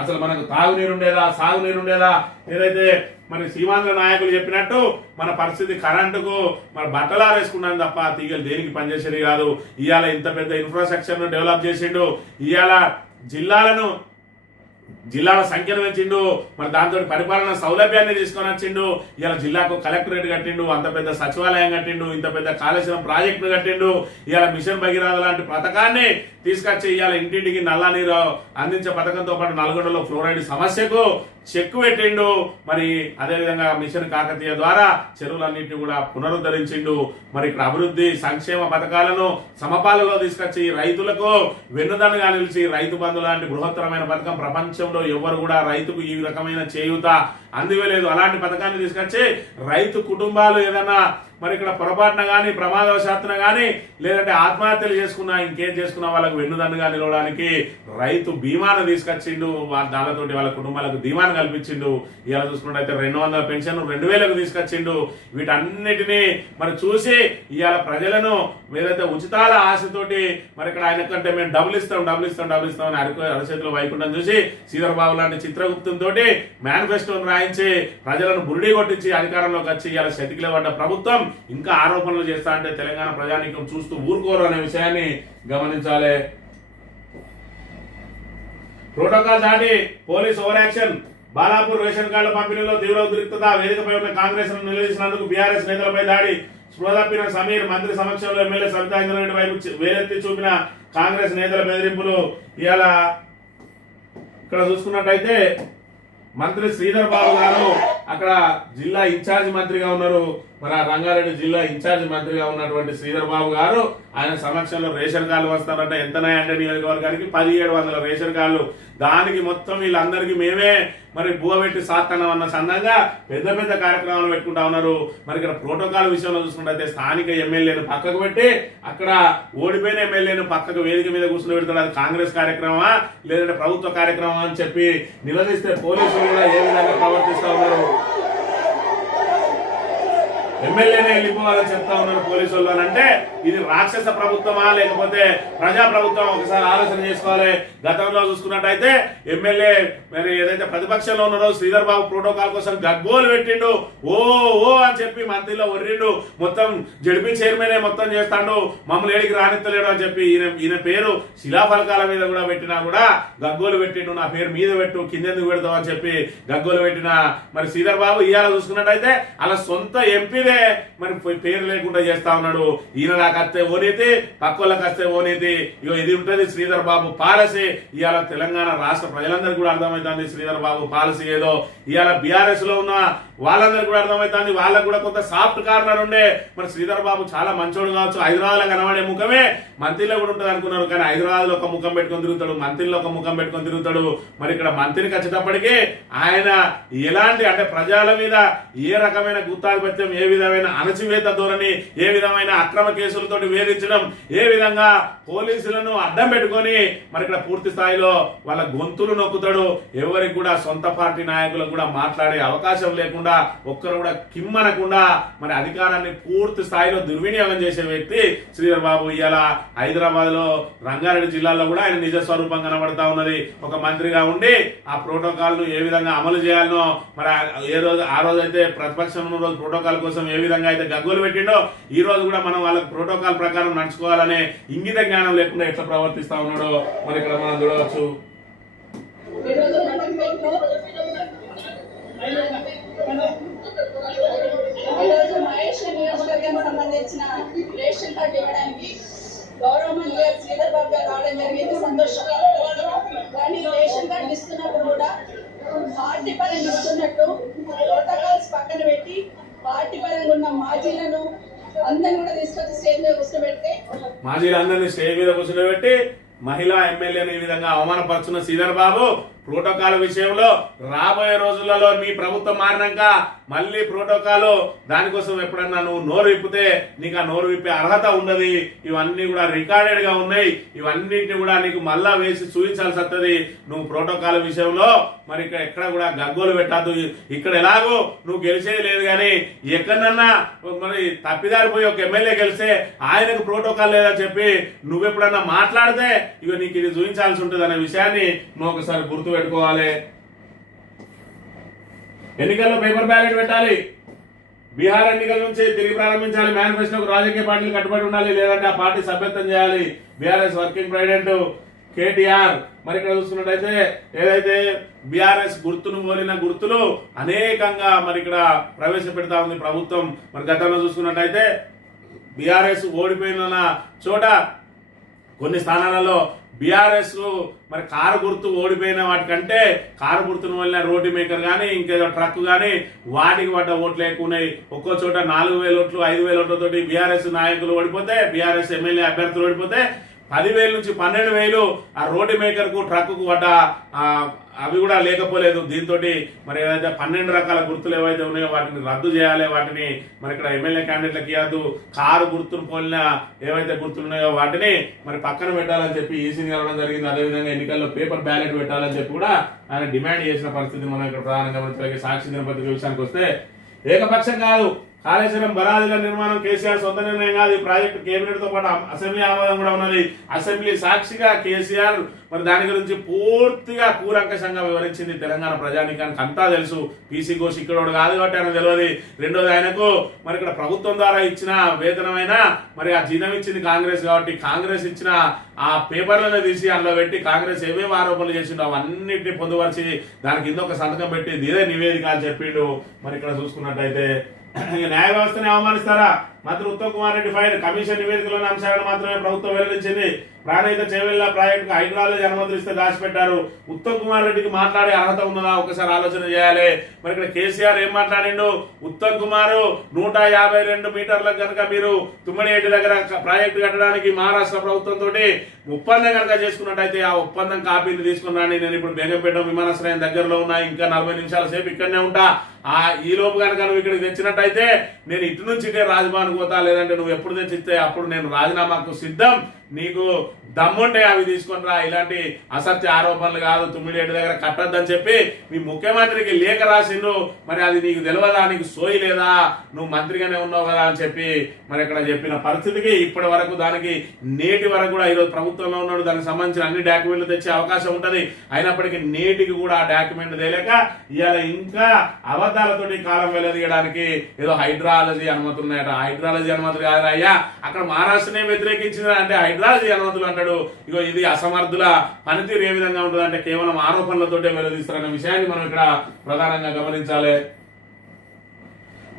అసలు మనకు తాగునీరు ఉండేదా, సాగునీరు ఉండేదా? ఏదైతే మరి సీమాంధ్ర నాయకులు చెప్పినట్టు మన పరిస్థితి కరెంటుకు మన బట్టలారేసుకున్నాను తప్ప తీగలు దేనికి పనిచేసేది కాదు. ఇవాళ ఇంత పెద్ద ఇన్ఫ్రాస్ట్రక్చర్ ను డెవలప్ చేసిండు. ఇవాళ జిల్లాల సంఖ్యను పెంచిండు. మరి దాంతో పరిపాలన సౌలభ్యాన్ని తీసుకొని వచ్చిండు. ఇలా జిల్లాకు కలెక్టరేట్ కట్టిండు, అంత పెద్ద సచివాలయం కట్టిండు, ఇంత పెద్ద కాళేశ్వరం ప్రాజెక్టును కట్టిండు. ఇలా మిషన్ భగీరథ లాంటి పథకాన్ని తీసుకొచ్చి ఇవాళ ఇంటింటికి నల్ల నీరు అందించే పథకంతో పాటు నల్గొండలో ఫ్లోరైడ్ సమస్యకు చెక్ పెట్టిండు. మరి అదేవిధంగా మిషన్ కాకతీయ ద్వారా చెరువులన్నింటినీ కూడా పునరుద్ధరించిండు. మరి ఇక్కడ అభివృద్ధి సంక్షేమ పథకాలను సమపాలలో తీసుకొచ్చి రైతులకు వెన్నుదన్నుగా నిలిచి రైతు బంధు లాంటి బృహత్తరమైన పథకం ప్రపంచంలో ఎవరు కూడా రైతుకు ఈ రకమైన చేయూత అందివేలేదు. అలాంటి పథకాన్ని తీసుకొచ్చి రైతు కుటుంబాలు ఏదైనా మరి ఇక్కడ పొరపాటున కానీ ప్రమాదవశాత్తున కానీ లేదంటే ఆత్మహత్యలు చేసుకున్నా ఇంకేం చేసుకున్నా వాళ్ళకు వెన్నుదన్నుగా నిలవడానికి రైతు బీమాను తీసుకొచ్చిండు. దానితోటి వాళ్ళ కుటుంబాలకు ధీమాను కల్పించిండు. ఇలా చూసుకున్నట్టయితే 200 పెన్షన్ 2000కు తీసుకొచ్చిండు. వీటన్నిటినీ మరి చూసి ఇవాళ ప్రజలను ఏదైతే ఉచితాల ఆశతోటి మరి ఇక్కడ ఆయన కంటే మేము డబ్బులు ఇస్తాం అని అరచేతిలో వైకుంఠం చూసి శ్రీధర్ బాబు లాంటి చిత్రగుప్తంతో మేనిఫెస్టోను రాయించి ప్రజలను బురిడి కొట్టించి అధికారంలోకి వచ్చి ఇవాళ శతికిల పడ్డ ప్రభుత్వం ఇంకా ఆరోపణలు చేస్తా అంటే తెలంగాణ ప్రజానీకం చూస్తూ ఊరుకోరు అనే విషయాన్ని గమనించాలి. ప్రోటోకాల్ దాటి police over action. Balapur ration కార్డుల పంపిణీలో తీవ్ర ఉద్రిక్తత. వేదికపై ఉన్న కాంగ్రెస్ ను నిలదీసినందుకు బీఆర్ఎస్ నేతలపై దాడి. స్పృహ తప్పిన సమీర్ మంత్రి సమక్షంలో ఎమ్మెల్యే సవితా ఇంద్రారెడ్డి వైపు వేలెత్తి చూపిన కాంగ్రెస్ నేతల బెదిరింపులు. ఇవాళ ఇక్కడ చూసుకున్నట్టయితే మంత్రి శ్రీధర్ బాబు గారు అక్కడ జిల్లా ఇన్ఛార్జి మంత్రిగా ఉన్నారు. మరి ఆ రంగారెడ్డి జిల్లా ఇన్ఛార్జి మంత్రిగా ఉన్నటువంటి శ్రీధర్ బాబు గారు ఆయన సమక్షంలో రేషన్ కార్డులు వస్తారంట. ఎంతనాయంటే నియోజకవర్గానికి 1700 రేషన్ కార్డులు. దానికి మొత్తం వీళ్ళందరికీ మేమే మరి బువబెట్టి సాత్తనం అన్న సందంగా పెద్ద పెద్ద కార్యక్రమాలు పెట్టుకుంటా ఉన్నారు. మరి ఇక్కడ ప్రోటోకాల్ విషయంలో చూసుకుంటే స్థానిక ఎమ్మెల్యేను పక్కకు పెట్టి అక్కడ ఓడిపోయిన ఎమ్మెల్యేను పక్కకు వేదిక మీద కూర్చుని పెడతాడు. అది కాంగ్రెస్ కార్యక్రమమా లేదంటే ప్రభుత్వ కార్యక్రమమా అని చెప్పి నిలదీస్తే పోలీసులు కూడా ఏ విధంగా ప్రవర్తిస్తా ఉన్నారు. ఎమ్మెల్యేనే వెళ్ళిపోవాలని చెప్తా ఉన్నారు పోలీసు వాళ్ళు. అంటే ఇది రాక్షస ప్రభుత్వమా లేకపోతే ప్రజా ప్రభుత్వం ఒకసారి ఆలోచన చేసుకోవాలి. గతంలో చూసుకున్నట్టయితే ఎమ్మెల్యే మరి ఏదైతే ప్రతిపక్షంలో ఉన్నారో శ్రీధర్ బాబు ప్రోటోకాల్ కోసం గగ్గోలు పెట్టిండు. ఓ ఓ అని చెప్పి మంత్రిలో వర్రిండు. మొత్తం జడ్పీ చైర్మనే మొత్తం చేస్తాడు, మమ్మల్ని ఏడికి రానిత్తలేడు అని చెప్పి ఈయన పేరు శిలాఫలకాల మీద కూడా పెట్టినా కూడా గగ్గోలు పెట్టిండు. నా పేరు మీద పెట్టు, కిందెందుకు పెడతావు అని చెప్పి గగ్గోలు పెట్టిన మరి శ్రీధర్ బాబు ఇవాళ చూసుకున్నట్టయితే అలా సొంత ఎంపీదే మరి పేరు లేకుండా చేస్తా ఉన్నాడు. ఈయన నాకు వస్తే ఓ నీతి, పక్కోళ్ళకి వస్తే ఓ నీతి. ఇగో ఇది ఉంటుంది శ్రీధర్ బాబు పాలసీ. ఇవాళ తెలంగాణ రాష్ట్ర ప్రజలందరికీ కూడా అర్థమవుతుంది శ్రీధర్ బాబు పాలసీ ఏదో. ఇవాళ బీఆర్ఎస్ లో ఉన్న వాళ్ళందరికీ కూడా అర్థమవుతుంది. వాళ్ళకు కూడా కొంత సాఫ్ట్ కార్నర్ ఉండే. మరి శ్రీధర్ బాబు చాలా మంచోడు కావచ్చు, హైదరాబాద్ లో కనబడే ముఖమే మంత్రిలో కూడా ఉంటుంది అనుకున్నారు. కానీ హైదరాబాద్ లో ఒక ముఖం పెట్టుకొని తిరుగుతాడు, మంత్రిలో ఒక ముఖం పెట్టుకొని తిరుగుతాడు. మరి ఇక్కడ మంత్రికి వచ్చేటప్పటికీ ఆయన ఎలాంటి అంటే ప్రజల మీద ఏ రకమైన గుత్తాధిపత్యం, ఏ విధమైన అణచివేత ధోరణి, ఏ విధమైన అక్రమ కేసులతో వేధించడం, ఏ విధంగా పోలీసులను అడ్డం పెట్టుకొని మరి ఇక్కడ పూర్తి స్థాయిలో వాళ్ళ గొంతులు నొక్కుతాడు. ఎవరికి కూడా సొంత పార్టీ నాయకులకు కూడా మాట్లాడే అవకాశం లేకుండా, ఒక్కరు కూడా కిమ్మనకుండా మరి అధికారాన్ని పూర్తి స్థాయిలో దుర్వినియోగం చేసే వ్యక్తి శ్రీధర్ బాబు. ఇవాళ హైదరాబాద్ లో రంగారెడ్డి జిల్లాలో కూడా ఆయన నిజ స్వరూపం కనబడతా ఉన్నది. ఒక మంత్రిగా ఉండి ఆ ప్రోటోకాల్ ను ఏ విధంగా అమలు చేయాలనో మరి ఆ రోజు అయితే ప్రతిపక్షం రోజు ప్రోటోకాల్ కోసం ఏ విధంగా అయితే గగ్గోలు పెట్టిండో ఈ రోజు కూడా మనం వాళ్ళకి ప్రోటోకాల్ ప్రకారం నడుచుకోవాలనే ఇంగిత జ్ఞానం లేకుండా ఎట్లా ప్రవర్తిస్తా ఉన్నాడో మరి ఇక్కడ మనం చూడవచ్చు. మహేష్ నియోజకవర్గం సంబంధించిన రేషన్ కార్డు ఇవ్వడానికి గౌరవ మంత్రి గారు శ్రీధర్ బాబు గారు రావడం జరిగింది. సంతోషంగా కానీ రేషన్ కార్డు ఇస్తున్నప్పుడు కూడా పార్టీ పరంగా ఇస్తున్నట్టు ప్రోటోకాల్స్ పక్కన పెట్టి పార్టీ పరంగా ఉన్న మాజీలను అందరిని కూడా తీసుకొచ్చి స్టేజ్ మీద కూర్చోబెడితే మాజీలందరినీ స్టేజ్ మీద కూర్చోబెట్టి మహిళా ఎమ్మెల్యేని ఈ విధంగా అవమానపరుచున్న శ్రీధర్ బాబు ప్రోటోకాల్ విషయంలో రాబోయే రోజులలో మీ ప్రభుత్వం మారినాక మళ్ళీ ప్రోటోకాల్ దానికోసం ఎప్పుడన్నా నువ్వు నోరు విప్పితే నీకు ఆ నోరు విప్పే అర్హత ఉండదు. ఇవన్నీ కూడా రికార్డెడ్ గా ఉన్నాయి. ఇవన్నింటినీ కూడా నీకు మళ్ళా వేసి చూపించాల్సి వస్తుంది. నువ్వు ప్రోటోకాల్ విషయంలో మరి ఇక్కడ ఎక్కడ కూడా గగ్గోలు పెట్టద్దు. ఇక్కడ ఎలాగో నువ్వు గెలిచేది లేదు, కానీ ఎక్కడన్నా మరి తప్పిదారిపోయి ఒక ఎమ్మెల్యే గెలిస్తే ఆయనకు ప్రోటోకాల్ లేదని చెప్పి నువ్వెప్పుడన్నా మాట్లాడితే ఇక నీకు ఇది చూపించాల్సి ఉంటుంది అనే విషయాన్ని నువ్వు ఒకసారి గుర్తు పెట్టుకోవాలి. ఎన్నికల్లో పేపర్ బ్యాలెట్ పెట్టాలి. బీహార్ ఎన్నికల నుంచి తిరిగి ప్రారంభించాలి. మేనిఫెస్టోకు రాజకీయ పార్టీలు కట్టుబడి ఉండాలి, లేదంటే ఆ పార్టీ సభ్యత్వం చేయాలి. బీఆర్ఎస్ వర్కింగ్ ప్రెసిడెంట్ కేటీఆర్ మరి ఇక్కడ చూసుకున్నట్టయితే ఏదైతే బీఆర్ఎస్ గుర్తును పోలిన గుర్తులు అనేకంగా మరి ఇక్కడ ప్రవేశపెడతా ఉంది ప్రభుత్వం. మరి గతంలో చూసుకున్నట్టయితే బీఆర్ఎస్ ఓడిపోయిన చోట కొన్ని స్థానాలలో బీఆర్ఎస్ మరి కారు గుర్తు ఓడిపోయిన వాటికంటే కారు గుర్తును వల్ల రోడ్డు మేకర్ కానీ ఇంకేదో ట్రక్ కానీ వాటికి పడ్డ ఓట్లు ఎక్కువ ఉన్నాయి. ఒక్కో చోట 4000 ఓట్లు 5000 ఓట్లతోటి బీఆర్ఎస్ నాయకులు ఓడిపోతే, బీఆర్ఎస్ ఎమ్మెల్యే అభ్యర్థులు ఓడిపోతే 10,000 నుంచి 12,000 ఆ రోడ్డు మేకర్కు ట్రక్కుకు పడ్డ అవి కూడా లేకపోలేదు. దీంతో మరి ఏదైతే 12 రకాల గుర్తులు ఏవైతే ఉన్నాయో వాటిని రద్దు చేయాలి, వాటిని మరి ఇక్కడ ఎమ్మెల్యే క్యాండిడేట్లకు ఇవ్వద్దు, కారు గుర్తులు పోలిన ఏవైతే గుర్తులు ఉన్నాయో వాటిని మరి పక్కన పెట్టాలని చెప్పి ఈసీని కలవడం జరిగింది. అదేవిధంగా ఎన్నికల్లో పేపర్ బ్యాలెట్ పెట్టాలని చెప్పి కూడా ఆయన డిమాండ్ చేసిన పరిస్థితి మనం ఇక్కడ ప్రధానంగా గమనించాలి. సాక్షి దినపత్రిక విషయానికి వస్తే ఏకపక్షం కాదు, కాళేశ్వరం బరాజుల నిర్మాణం కేసీఆర్ సొంత నిర్ణయం కాదు, ఈ ప్రాజెక్టు కేబినెట్ తో పాటు అసెంబ్లీ ఆమోదం కూడా ఉన్నది. అసెంబ్లీ సాక్షిగా కేసీఆర్ మరి దాని గురించి పూర్తిగా కూలంకషంగా వివరించింది. తెలంగాణ ప్రజానీకానికి అంతా తెలుసు. పీసీ ఘోష్ ఇక్కడోడు కాదు కాబట్టి ఆయన తెలియదు. రెండోది, ఆయనకు మరి ఇక్కడ ప్రభుత్వం ద్వారా ఇచ్చిన వేతనమైన మరి ఆ జీతం ఇచ్చింది కాంగ్రెస్ కాబట్టి కాంగ్రెస్ ఇచ్చిన ఆ పేపర్లను తీసి అందులో పెట్టి కాంగ్రెస్ ఏమేమి ఆరోపణలు చేసిండో అవన్నింటినీ పొందుపరిచి దాని కింద ఒక సంతకం పెట్టి ఇదే నివేదిక అని చెప్పిండు. మరి ఇక్కడ చూసుకున్నట్టయితే న్యాయ వ్యవస్థని అవమానిస్తారా? మంత్రి ఉత్తమ్ కుమార్ రెడ్డి ఫైర్, కమిషన్ నివేదికలోని అంశాలను మాత్రమే ప్రభుత్వం వెల్లడించింది. ప్రాణహిత చేవెళ్ల ప్రాజెక్టుకు హైడ్రాలజీ అనుమతులు ఇస్తే దాచిపెట్టారు. ఉత్తమ్ కుమార్ రెడ్డికి మాట్లాడే అర్హత ఉన్నదా ఒకసారి ఆలోచన చేయాలి. మరి ఇక్కడ కేసీఆర్ ఏం మాట్లాడిండు? ఉత్తమ్ కుమార్ 152 మీటర్లకు కనుక మీరు తుమ్మడిహెడ్డి దగ్గర ప్రాజెక్టు కట్టడానికి మహారాష్ట్ర ప్రభుత్వంతో ఒప్పందం కనుక చేసుకున్నట్టయితే ఆ ఒప్పందం కాపీని తీసుకున్నాను. నేను ఇప్పుడు బేగంపేట విమానాశ్రయం దగ్గరలో ఉన్నా, ఇంకా 40 నిమిషాల సేపు ఇక్కడనే ఉంటా. ఈ లోపు కనుక నువ్వు ఇక్కడికి తెచ్చినట్టయితే నేను ఇటు నుంచి ఇటే రాజభవన్కి పోతా, లేదంటే నువ్వు ఎప్పుడు తెచ్చిస్తే అప్పుడు నేను రాజీనామాకు సిద్ధం, నీకు దమ్ముంటే అవి తీసుకొని రా, ఇలాంటి అసత్య ఆరోపణలు కాదు, తుమ్మిడిహెడ్డి దగ్గర కట్టద్దని చెప్పి మీ ముఖ్యమంత్రికి లేఖ రాసిండు. మరి అది నీకు తెలియదా? నీకు సోయి లేదా? నువ్వు మంత్రిగానే ఉన్నావు కదా అని చెప్పి మరి ఇక్కడ చెప్పిన పరిస్థితికి ఇప్పటి వరకు దానికి నేటి వరకు కూడా ఈరోజు ప్రభుత్వంలో ఉన్నాడు, దానికి సంబంధించిన అన్ని డాక్యుమెంట్లు తెచ్చే అవకాశం ఉంటది. అయినప్పటికీ నేటికి కూడా ఆ డాక్యుమెంట్ తెలియక ఇవాళ ఇంకా అబద్ధాలతోటి కాలం వెల్లదీయడానికి ఏదో హైడ్రాలజీ అనుమతులు ఉన్నాయట. హైడ్రాలజీ అనుమతులు కాదు అయ్యా, అక్కడ మహారాష్ట్రనే వ్యతిరేకించింది అంటే హైడ్రాలజీ అనుమతులు అంటాడు. ఇగో ఇది అసమర్థుల పనితీరు ఏ విధంగా ఉంటుందంటే కేవలం ఆరోపణలతోటే వెల్లదీస్తారన్న విషయాన్ని మనం ఇక్కడ ప్రధానంగా గమనించాలి.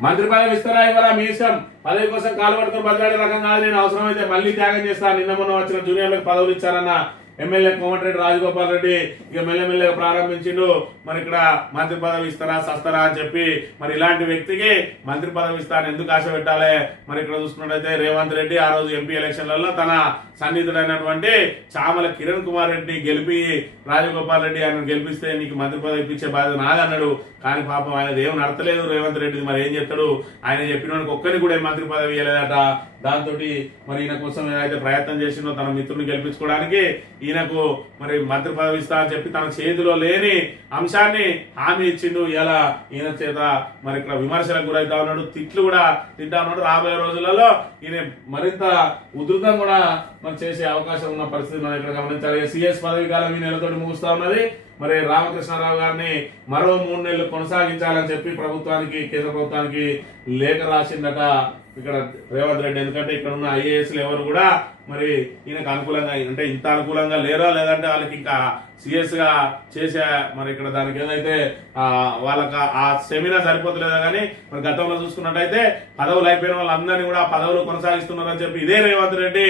మంత్రి పదవి ఇస్తారా ఇవ్వరా మీ ఇష్టం, పదవి కోసం కాలు పట్టుకుని బదిలాడే రకం కాదు, నేను అవసరమైతే మళ్ళీ త్యాగం చేస్తాను. నిన్న మొన్న వచ్చిన జూనియర్లకు పదవులు ఇచ్చారన్న ఎమ్మెల్యే కోమటిరెడ్డి రాజగోపాల్ రెడ్డి ఇక మెల్లమెల్లగా ప్రారంభించిండు. మరి ఇక్కడ మంత్రి పదవి ఇస్తారా సస్తారా అని చెప్పి మరి ఇలాంటి వ్యక్తికి మంత్రి పదవి ఇస్తాను ఎందుకు ఆశ పెట్టాలి? మరి ఇక్కడ చూసుకున్నట్టయితే రేవంత్ రెడ్డి ఆ రోజు ఎంపీ ఎలక్షన్లలో తన సన్నిహితుడైనటువంటి చామల కిరణ్ కుమార్ రెడ్డి గెలిపి రాజగోపాల్ రెడ్డి ఆయన గెలిపిస్తే నీకు మంత్రి పదవి ఇప్పించే బాధ్యత నాదన్నాడు. కానీ పాపం ఆయన ఏం నడతలేదు రేవంత్ రెడ్డి. మరి ఏం చెప్తాడు? ఆయన చెప్పిన ఒక్కరికి కూడా మంత్రి పదవి ఇవ్వలేదట. దాంతో మరి ఈయన కోసం ఏదైతే ప్రయత్నం చేసిందో తన మిత్రుని గెలిపించుకోవడానికి ఈయనకు మరి మంత్రి పదవి ఇస్తా అని చెప్పి తన చేతిలో లేని అంశాన్ని హామీ ఇచ్చిండు. ఇలా ఈయన చేత మరి ఇక్కడ విమర్శలకు గురైతా ఉన్నాడు, తిట్లు కూడా తింటా ఉన్నాడు. రాబోయే రోజులలో ఈయన మరింత ఉధృతం కూడా మరి చేసే అవకాశం ఉన్న పరిస్థితి మనం ఇక్కడ గమనించాలి. సిఎస్ పదవి కాలం ఈ నెలతోటి ముగుస్తా ఉన్నది. మరి రామకృష్ణారావు గారిని మరో 3 నెలలు కొనసాగించాలని చెప్పి ప్రభుత్వానికి, కేంద్ర ప్రభుత్వానికి లేఖ రాసిందట ఇక్కడ రేవంత్ రెడ్డి. ఎందుకంటే ఇక్కడ ఉన్న ఐఏఎస్లు ఎవరు కూడా మరి ఈయనకు అనుకూలంగా అంటే ఇంత అనుకూలంగా లేరా, లేదంటే వాళ్ళకి ఇంకా సిఎస్ గా చేసే మరి ఇక్కడ దానికి ఏదైతే వాళ్ళకి ఆ సెమినార్ సరిపోతలేదా. కానీ మరి గతంలో చూసుకున్నట్టయితే పదవులు అయిపోయిన వాళ్ళందరినీ కూడా పదవులు కొనసాగిస్తున్నారని చెప్పి ఇదే రేవంత్ రెడ్డి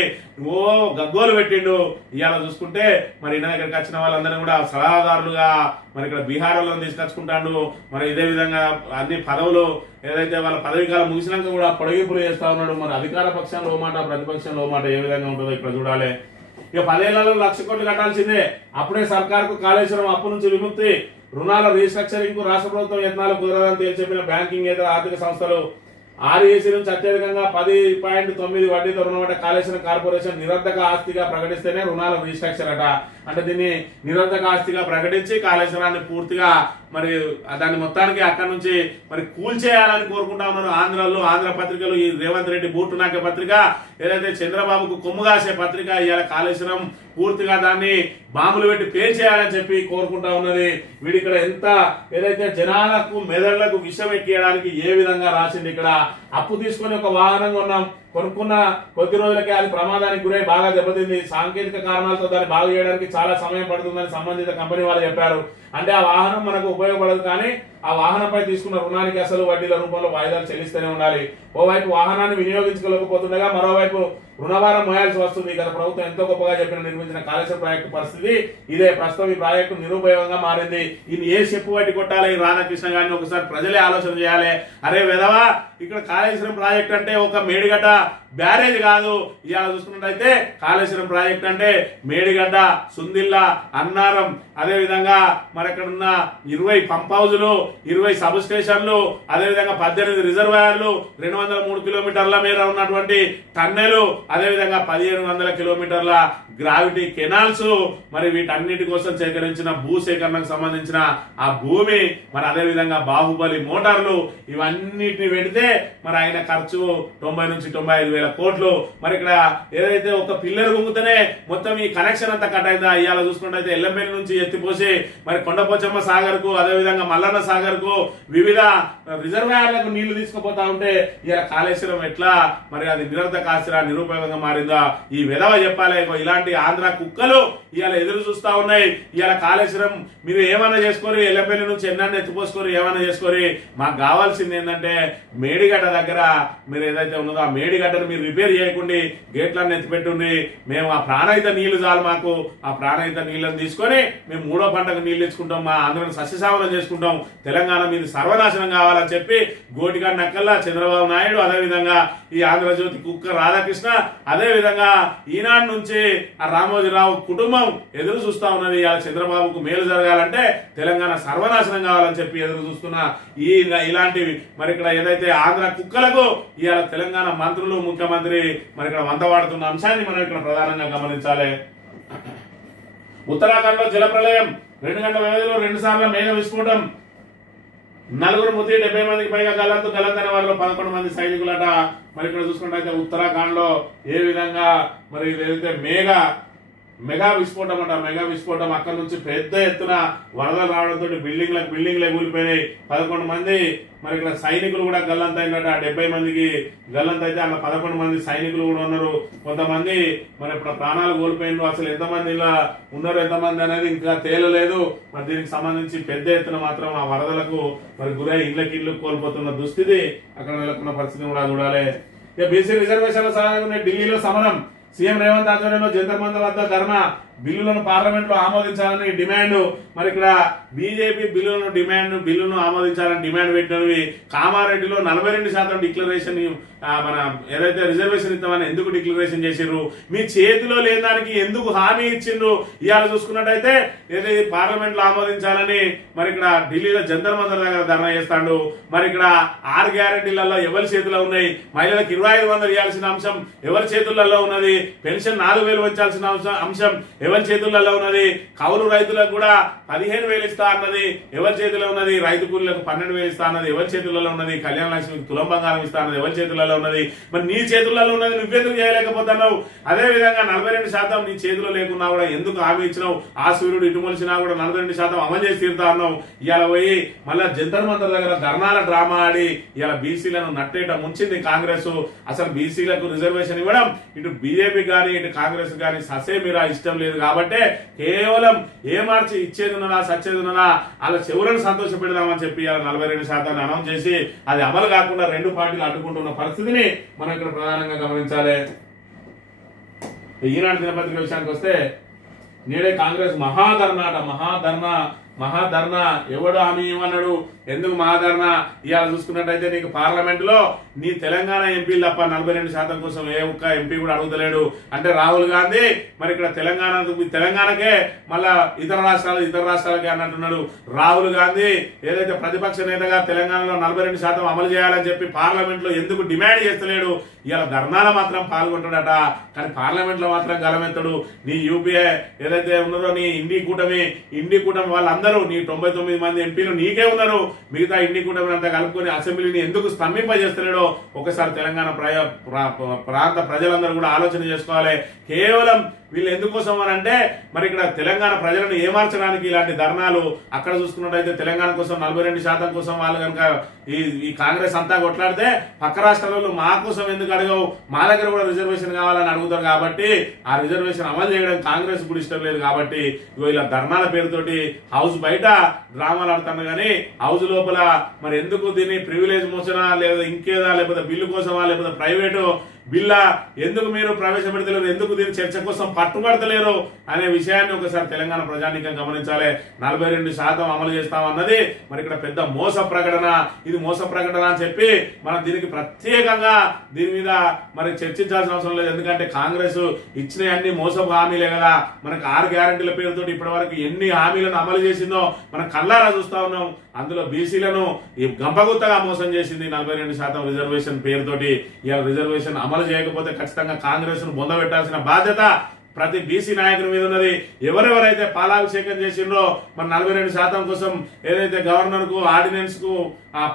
ఓ గగ్గోలు పెట్టిండు. ఇవాళ చూసుకుంటే మరి ఈయన దగ్గరికి వచ్చిన వాళ్ళందరినీ కూడా సలహాదారులుగా మరి ఇక్కడ బీహార్లో తీసుకొచ్చుకుంటాడు. మరి ఇదే విధంగా అన్ని పదవులు ఏదైతే వాళ్ళ పదవి కాలం ముగిసినాక కూడా పొడిగింపులు చేస్తా ఉన్నాడు. మరి అధికార పక్షంలో మాట, ప్రతిపక్షంలో మాట ఏ విధంగా ఉంటుందో ఇక్కడ చూడాలి. ఇక 10 ఏళ్లలో 1,00,000 కోట్లు కట్టాల్సిందే. అప్పుడే సర్కార్కు కాళేశ్వరం అప్పు నుంచి విముక్తి, రుణాల రీస్ట్రక్చరింగ్ కు రాష్ట్ర ప్రభుత్వం యత్నాలు కుదరదని తేల్చెప్పిన బ్యాంకింగ్ ఇతర ఆర్థిక సంస్థలు. ఆర్ఏసీ నుంచి అత్యధికంగా 10.9 వడ్డీతో రుణమట కాళేశ్వరం కార్పొరేషన్ నిరర్ధక ఆస్తిగా ప్రకటిస్తేనే రుణాల రీస్ట్రక్చర్ అట. అంటే దీన్ని నిరర్ధక ఆస్తిగా ప్రకటించి కాళేశ్వరాన్ని పూర్తిగా మరి దాన్ని మొత్తానికి అక్కడి నుంచి మరి కూల్చేయాలని కోరుకుంటా ఉన్నారు ఆంధ్రలో. ఆంధ్ర పత్రికలు ఈ రేవంత్ రెడ్డి బూటు నాకే పత్రిక, ఏదైతే చంద్రబాబుకు కొమ్ము కాసే పత్రిక, ఇవాళ కాళేశ్వరం పూర్తిగా దాన్ని బాంబులు పెట్టి పేల్చేయాలని చెప్పి కోరుకుంటా ఉన్నది. వీడిక్కడ ఎంత ఏదైతే జనాలకు మెదళ్లకు విషం ఎక్కియడానికి ఏ విధంగా రాసింది. ఇక్కడ అప్పు తీసుకొని ఒక వాహనం కొన్నాం, కొనుక్కున్న కొద్ది రోజులకే అది ప్రమాదానికి గురై బాగా దెబ్బతింది. సాంకేతిక కారణాలతో దాన్ని బాగు చేయడానికి చాలా సమయం పడుతుందని సంబంధిత కంపెనీ వాళ్ళు చెప్పారు. అంటే ఆ వాహనం మనకు ఉపయోగపడదు, కానీ ఆ వాహనంపై తీసుకున్న రుణానికి అసలు వడ్డీల రూపంలో వాయిదాలు చెల్లిస్తూనే ఉండాలి. ఓవైపు వాహనాన్ని వినియోగించుకోలేకపోతుండగా మరోవైపు రుణభారం మోయాల్సి వస్తుంది. గత ప్రభుత్వం ఎంతో గొప్పగా చెప్పిన నిర్మించిన కాళేశ్వరం ప్రాజెక్టు పరిస్థితి ఇదే. ప్రస్తుతం ఈ ప్రాజెక్టు నిరుపయోగంగా మారింది. ఇది ఏ చెప్పు పట్టి కొట్టాలి ఈ రాధాకృష్ణ గారిని ఒకసారి ప్రజలే ఆలోచన చేయాలి. అరే వెధవా, ఇక్కడ కాళేశ్వరం ప్రాజెక్ట్ అంటే ఒక మేడిగడ్డ బ్యారేజ్ కాదు. ఇవాళ చూసుకున్నట్టయితే కాళేశ్వరం ప్రాజెక్ట్ అంటే మేడిగడ్డ, సుందిల్ల, అన్నారం, అదేవిధంగా మరి అక్కడ ఉన్న 20 పంప్ హౌజులు, 20 సబ్ స్టేషన్లు, అదేవిధంగా 18 రిజర్వాయర్లు, 203 కిలోమీటర్ల మేర ఉన్నటువంటి టన్నెలు, అదేవిధంగా 1700 కిలోమీటర్ల గ్రావిటీ కెనాల్స్, మరి వీటన్నిటి కోసం సేకరించిన భూసేకరణకు సంబంధించిన ఆ భూమి, మరి అదేవిధంగా బాహుబలి మోటార్లు, ఇవన్నిటిని పెడితే మరి ఆయన ఖర్చు 90 నుంచి 95 వేల కోట్లు. మరి ఇక్కడ ఏదైతే ఒక పిల్లర్ గుంగుతూనే మొత్తం ఈ కనెక్షన్ అంతా కట్ అయిందా? ఇవాళ చూసుకుంటే ఎల్లంపల్లి నుంచి ఎత్తిపోసి మరి కొండపోచమ్మ సాగర్ కు, అదేవిధంగా మల్లన్న సాగర్ కు, వివిధ రిజర్వాయర్లకు నీళ్లు తీసుకుపోతా ఉంటే ఇవాళ కాళేశ్వరం ఎట్లా మరి అది నిరర్ధక ఆశ్రయ నిరుపయోగంగా మారిందా? ఈ విధవ చెప్పాలి. ఇలాంటి ఆంధ్ర కుక్కలు ఇవాళ ఎదురు చూస్తా ఉన్నాయి. ఇవాళ కాళేశ్వరం మీరు ఏమైనా చేసుకోరు, ఎల్లంపల్లి నుంచి ఎన్నాన్ని ఎత్తిపోసుకోరు, ఏమైనా చేసుకోరు. మాకు కావాల్సింది ఏంటంటే మేడిగడ్డ దగ్గర మీరు ఏదైతే ఉన్నదో ఆ మేడిగడ్డను మీరు రిపేర్ చేయకుండా గేట్లన్నీ ఎత్తిపెట్టుండి మేము ఆ ప్రాణహిత నీళ్లు చాలు, మాకు ఆ ప్రాణహిత నీళ్లను తీసుకొని మేము 3వ పంటకు నీళ్లు ఇచ్చుకుంటాం, మా ఆంధ్రను సస్యశామనం చేసుకుంటాం, తెలంగాణ మీద సర్వనాశనం కావాలని చెప్పి గోటిగా నక్కల్లా చంద్రబాబు నాయుడు, అదేవిధంగా ఈ ఆంధ్రజ్యోతి కుక్క రాధాకృష్ణ, అదేవిధంగా ఈనాడు నుంచి ఆ రామోజీరావు కుటుంబం ఎదురు చూస్తా ఉన్నది. చంద్రబాబుకు మేలు జరగాలంటే తెలంగాణ సర్వనాశనం కావాలని చెప్పి ఎదురు చూస్తున్న ఇలాంటివి మరి ఇక్కడ ఏదైతే ఆంధ్ర కుక్కలకు ఇవాళ తెలంగాణ మంత్రులు, ముఖ్యమంత్రి మరి ఇక్కడ వంతవాడుతున్న అంశాన్ని మనం ఇక్కడ ప్రధానంగా గమనించాలి. ఉత్తరాఖండ్ లో జలప్రలయం, 2 గంటల వ్యవధిలో 2 సార్లు మేఘ విస్ఫోటం, 4 మృతి, 70 మందికి పైగా గల్లంతు. తెలంగాణ వారిలో 11 మంది సైనికులట. మరి ఇక్కడ చూసుకుంటే ఉత్తరాఖండ్ లో ఏ విధంగా మరి ఏదైతే మెగా విస్ఫోటం అంట, మెగా విస్ఫోటం అక్కడ నుంచి పెద్ద ఎత్తున వరదలు రావడంతో బిల్డింగ్లే కూలిపోయినాయి. 11 మంది మరి ఇక్కడ సైనికులు కూడా గల్లంతైనట. 70 మందికి గల్లంతైతే అలా 11 మంది సైనికులు కూడా ఉన్నారు. కొంతమంది మరి ఇప్పుడు ప్రాణాలు కోల్పోయినారు. అసలు ఎంతమంది ఇలా ఉన్నారు, ఎంతమంది అనేది ఇంకా తేలలేదు. మరి దీనికి సంబంధించి పెద్ద ఎత్తున మాత్రం ఆ వరదలకు మరి గురై ఇళ్లు కోల్పోతున్న దుస్థితి అక్కడ నెలకొన్న పరిస్థితి కూడా చూడాలి. ఇక బీసీ రిజర్వేషన్ల సాధన ఢిల్లీలో సమరం, సీఎం రేవంత్ ఆధ్వర్యంలో జంతర్ మంతర్ వద్ద ధర్నా, బిల్లులను పార్లమెంట్ లో ఆమోదించాలని డిమాండ్. మరి ఇక్కడ బీజేపీ బిల్లును ఆమోదించాలని డిమాండ్ పెట్టినవి. కామారెడ్డిలో 42% డిక్లరేషన్, మన ఏదైతే రిజర్వేషన్ ఇస్తామని ఎందుకు డిక్లరేషన్ చేసిర్రు? మీ చేతిలో లేని దానికి ఎందుకు హామీ ఇచ్చిండ్రు? ఇవాళ చూసుకున్నట్టయితే ఏదైతే పార్లమెంట్ లో ఆమోదించాలని మరి ఇక్కడ ఢిల్లీలో జంతర్ మంతర్ దగ్గర ధర్నా చేస్తాడు. మరి ఇక్కడ 6 గ్యారెంటీలలో ఎవరి చేతిలో ఉన్నాయి? మహిళలకు 2500 ఇవ్వాల్సిన అంశం ఎవరి చేతులలో ఉన్నది? పెన్షన్ 4000 పెంచాల్సిన అంశం ఎవరి చేతులలో ఉన్నది? కౌలు రైతులకు కూడా 15,000 ఇస్తా అన్నది ఎవరి చేతిలో ఉన్నది? రైతు కూలీలకు 12,000 ఇస్తా అన్నది ఎవరి చేతులలో ఉన్నది? కళ్యాణ లక్ష్మికి తులం బంగారం ఇస్తా అన్నది ఎవరి చేతులలో ఉన్నది? మరి నీ చేతులలో ఉన్నది నువ్వెందుకు చేయలేకపోతున్నావు? అదే విధంగా 42% నీ చేతిలో లేకున్నా కూడా ఎందుకు హామీ ఇచ్చినావు? ఆ సూర్యుడు ఇటు మొలిచినా కూడా 42% అమలు చేసి తీరుతా అన్నావు. ఇవాళ పోయి మళ్ళా జంతర్ మంతర్ దగ్గర ధర్నాల డ్రామా ఆడి ఇవాళ బీసీలను నట్టేట ముంచింది కాంగ్రెస్. అసలు బీసీలకు రిజర్వేషన్ ఇవ్వడం ఇటు బీజేపీ కానీ ఇటు కాంగ్రెస్ కానీ ససేమిరా ఇష్టం లేదు. కాబట్టి కేవలం ఏ మార్చి ఇచ్చేది ఉన్నదా సచ్చేది ఉన్నదా అలా చెవులను సంతోష పెడదామని చెప్పి 42% అనౌన్స్ చేసి అది అమలు కాకుండా 2 పార్టీలు అడ్డుకుంటున్న పరిస్థితిని మనం ఇక్కడ ప్రధానంగా గమనించాలి. ఈనాడు దినపత్రిక విషయానికి వస్తే నేడే కాంగ్రెస్ మహాధర్నా ఎవడు హామీ ఇవ్వన్నాడు? ఎందుకు మహాధర్నా? ఇవాళ చూసుకున్నట్టయితే నీకు పార్లమెంట్ లో నీ తెలంగాణ ఎంపీలు తప్ప 42% కోసం ఏ ఒక్క ఎంపీ కూడా అడుగుతలేడు. అంటే రాహుల్ గాంధీ మరి ఇక్కడ తెలంగాణకే మళ్ళా ఇతర రాష్ట్రాలకే అన్నట్టున్నాడు. రాహుల్ గాంధీ ఏదైతే ప్రతిపక్ష నేతగా తెలంగాణలో 42% అమలు చేయాలని చెప్పి పార్లమెంట్ లో ఎందుకు డిమాండ్ చేస్తలేడు? ఇవాళ ధర్నాల మాత్రం పాల్గొంటాడట, కానీ పార్లమెంట్ లో మాత్రం గలమెత్తడు. నీ యూపీఏ ఏదైతే ఉన్నదో నీ ఇండి కూటమి వాళ్ళందరూ నీ 99 మంది ఎంపీలు నీకే ఉన్నారు. మిగతా ఇండి కూటమి అంతా కలుపుకొని అసెంబ్లీని ఎందుకు స్తంభింపజేస్తున్నాడో ఒకసారి తెలంగాణ ప్రాంత ప్రజలందరూ కూడా ఆలోచన చేసుకోవాలి. కేవలం వీళ్ళు ఎందుకోసం అని అంటే మరి ఇక్కడ తెలంగాణ ప్రజలను ఏమార్చడానికి ఇలాంటి ధర్నాలు. అక్కడ చూసుకున్నట్టయితే తెలంగాణ కోసం 42% కోసం వాళ్ళు కనుక ఈ కాంగ్రెస్ అంతా కొట్లాడితే పక్క రాష్ట్రాలలో మా కోసం ఎందుకు అడగవు, మా దగ్గర కూడా రిజర్వేషన్ కావాలని అడుగుతారు. కాబట్టి ఆ రిజర్వేషన్ అమలు చేయడం కాంగ్రెస్ కూడా ఇష్టం లేదు. కాబట్టి ఇలా ధర్నాల పేరుతోటి హౌస్ బయట డ్రామాలు ఆడుతున్నారు, కానీ హౌస్ లోపల మరి ఎందుకు దీన్ని ప్రివిలేజ్ మోసనా లేదా ఇంకేదా లేకపోతే బిల్లు కోసమా లేకపోతే ప్రైవేటు బిల్ల ఎందుకు మీరు ప్రవేశపెడతలేరు, ఎందుకు దీని చర్చ కోసం పట్టుబడతలేరు అనే విషయాన్ని ఒకసారి తెలంగాణ ప్రజానీకం గమనించాలి. 42% అమలు చేస్తామన్నది మరి ఇక్కడ పెద్ద మోస ప్రకటన. ఇది మోస ప్రకటన అని చెప్పి మనం దీనికి ప్రత్యేకంగా దీని మీద మరి చర్చించాల్సిన అవసరం లేదు. ఎందుకంటే కాంగ్రెస్ ఇచ్చిన అన్ని మోసపు హామీలే కదా. మనకు 6 గ్యారెంటీల పేరుతో ఇప్పటి వరకు ఎన్ని హామీలను అమలు చేసిందో మనం కళ్ళారా చూస్తా ఉన్నాం. అందులో బీసీలను ఈ గంపగుత్తగా మోసం చేసింది. 42% రిజర్వేషన్ పేరుతోటి ఇవాళ రిజర్వేషన్ అమలు చేయకపోతే ఖచ్చితంగా కాంగ్రెస్ ను బొందబెట్టాల్సిన బాధ్యత ప్రతి బీసీ నాయకుని మీద ఉన్నది. ఎవరెవరైతే పాలాభిషేకం చేసిండ్రో మరి 42% కోసం ఏదైతే గవర్నర్ కు ఆర్డినెన్స్ కు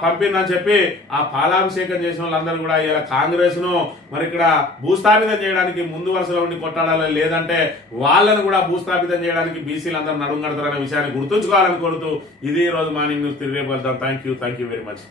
పంపిందని చెప్పి ఆ పాలాభిషేకం చేసిన వాళ్ళందరూ కూడా ఇలా కాంగ్రెస్ ను మరి ఇక్కడ భూస్థాపితం చేయడానికి ముందు వరుసలో ఉండి కొట్టాడాలి, లేదంటే వాళ్ళను కూడా భూస్థాపితం చేయడానికి బీసీలు అందరూ నడుము కడతారనే విషయాన్ని గుర్తుంచుకోవాలని కోరుతూ ఇది ఈ రోజు మార్నింగ్ న్యూస్. తిరిగి వెళ్తాం. Thank you very much.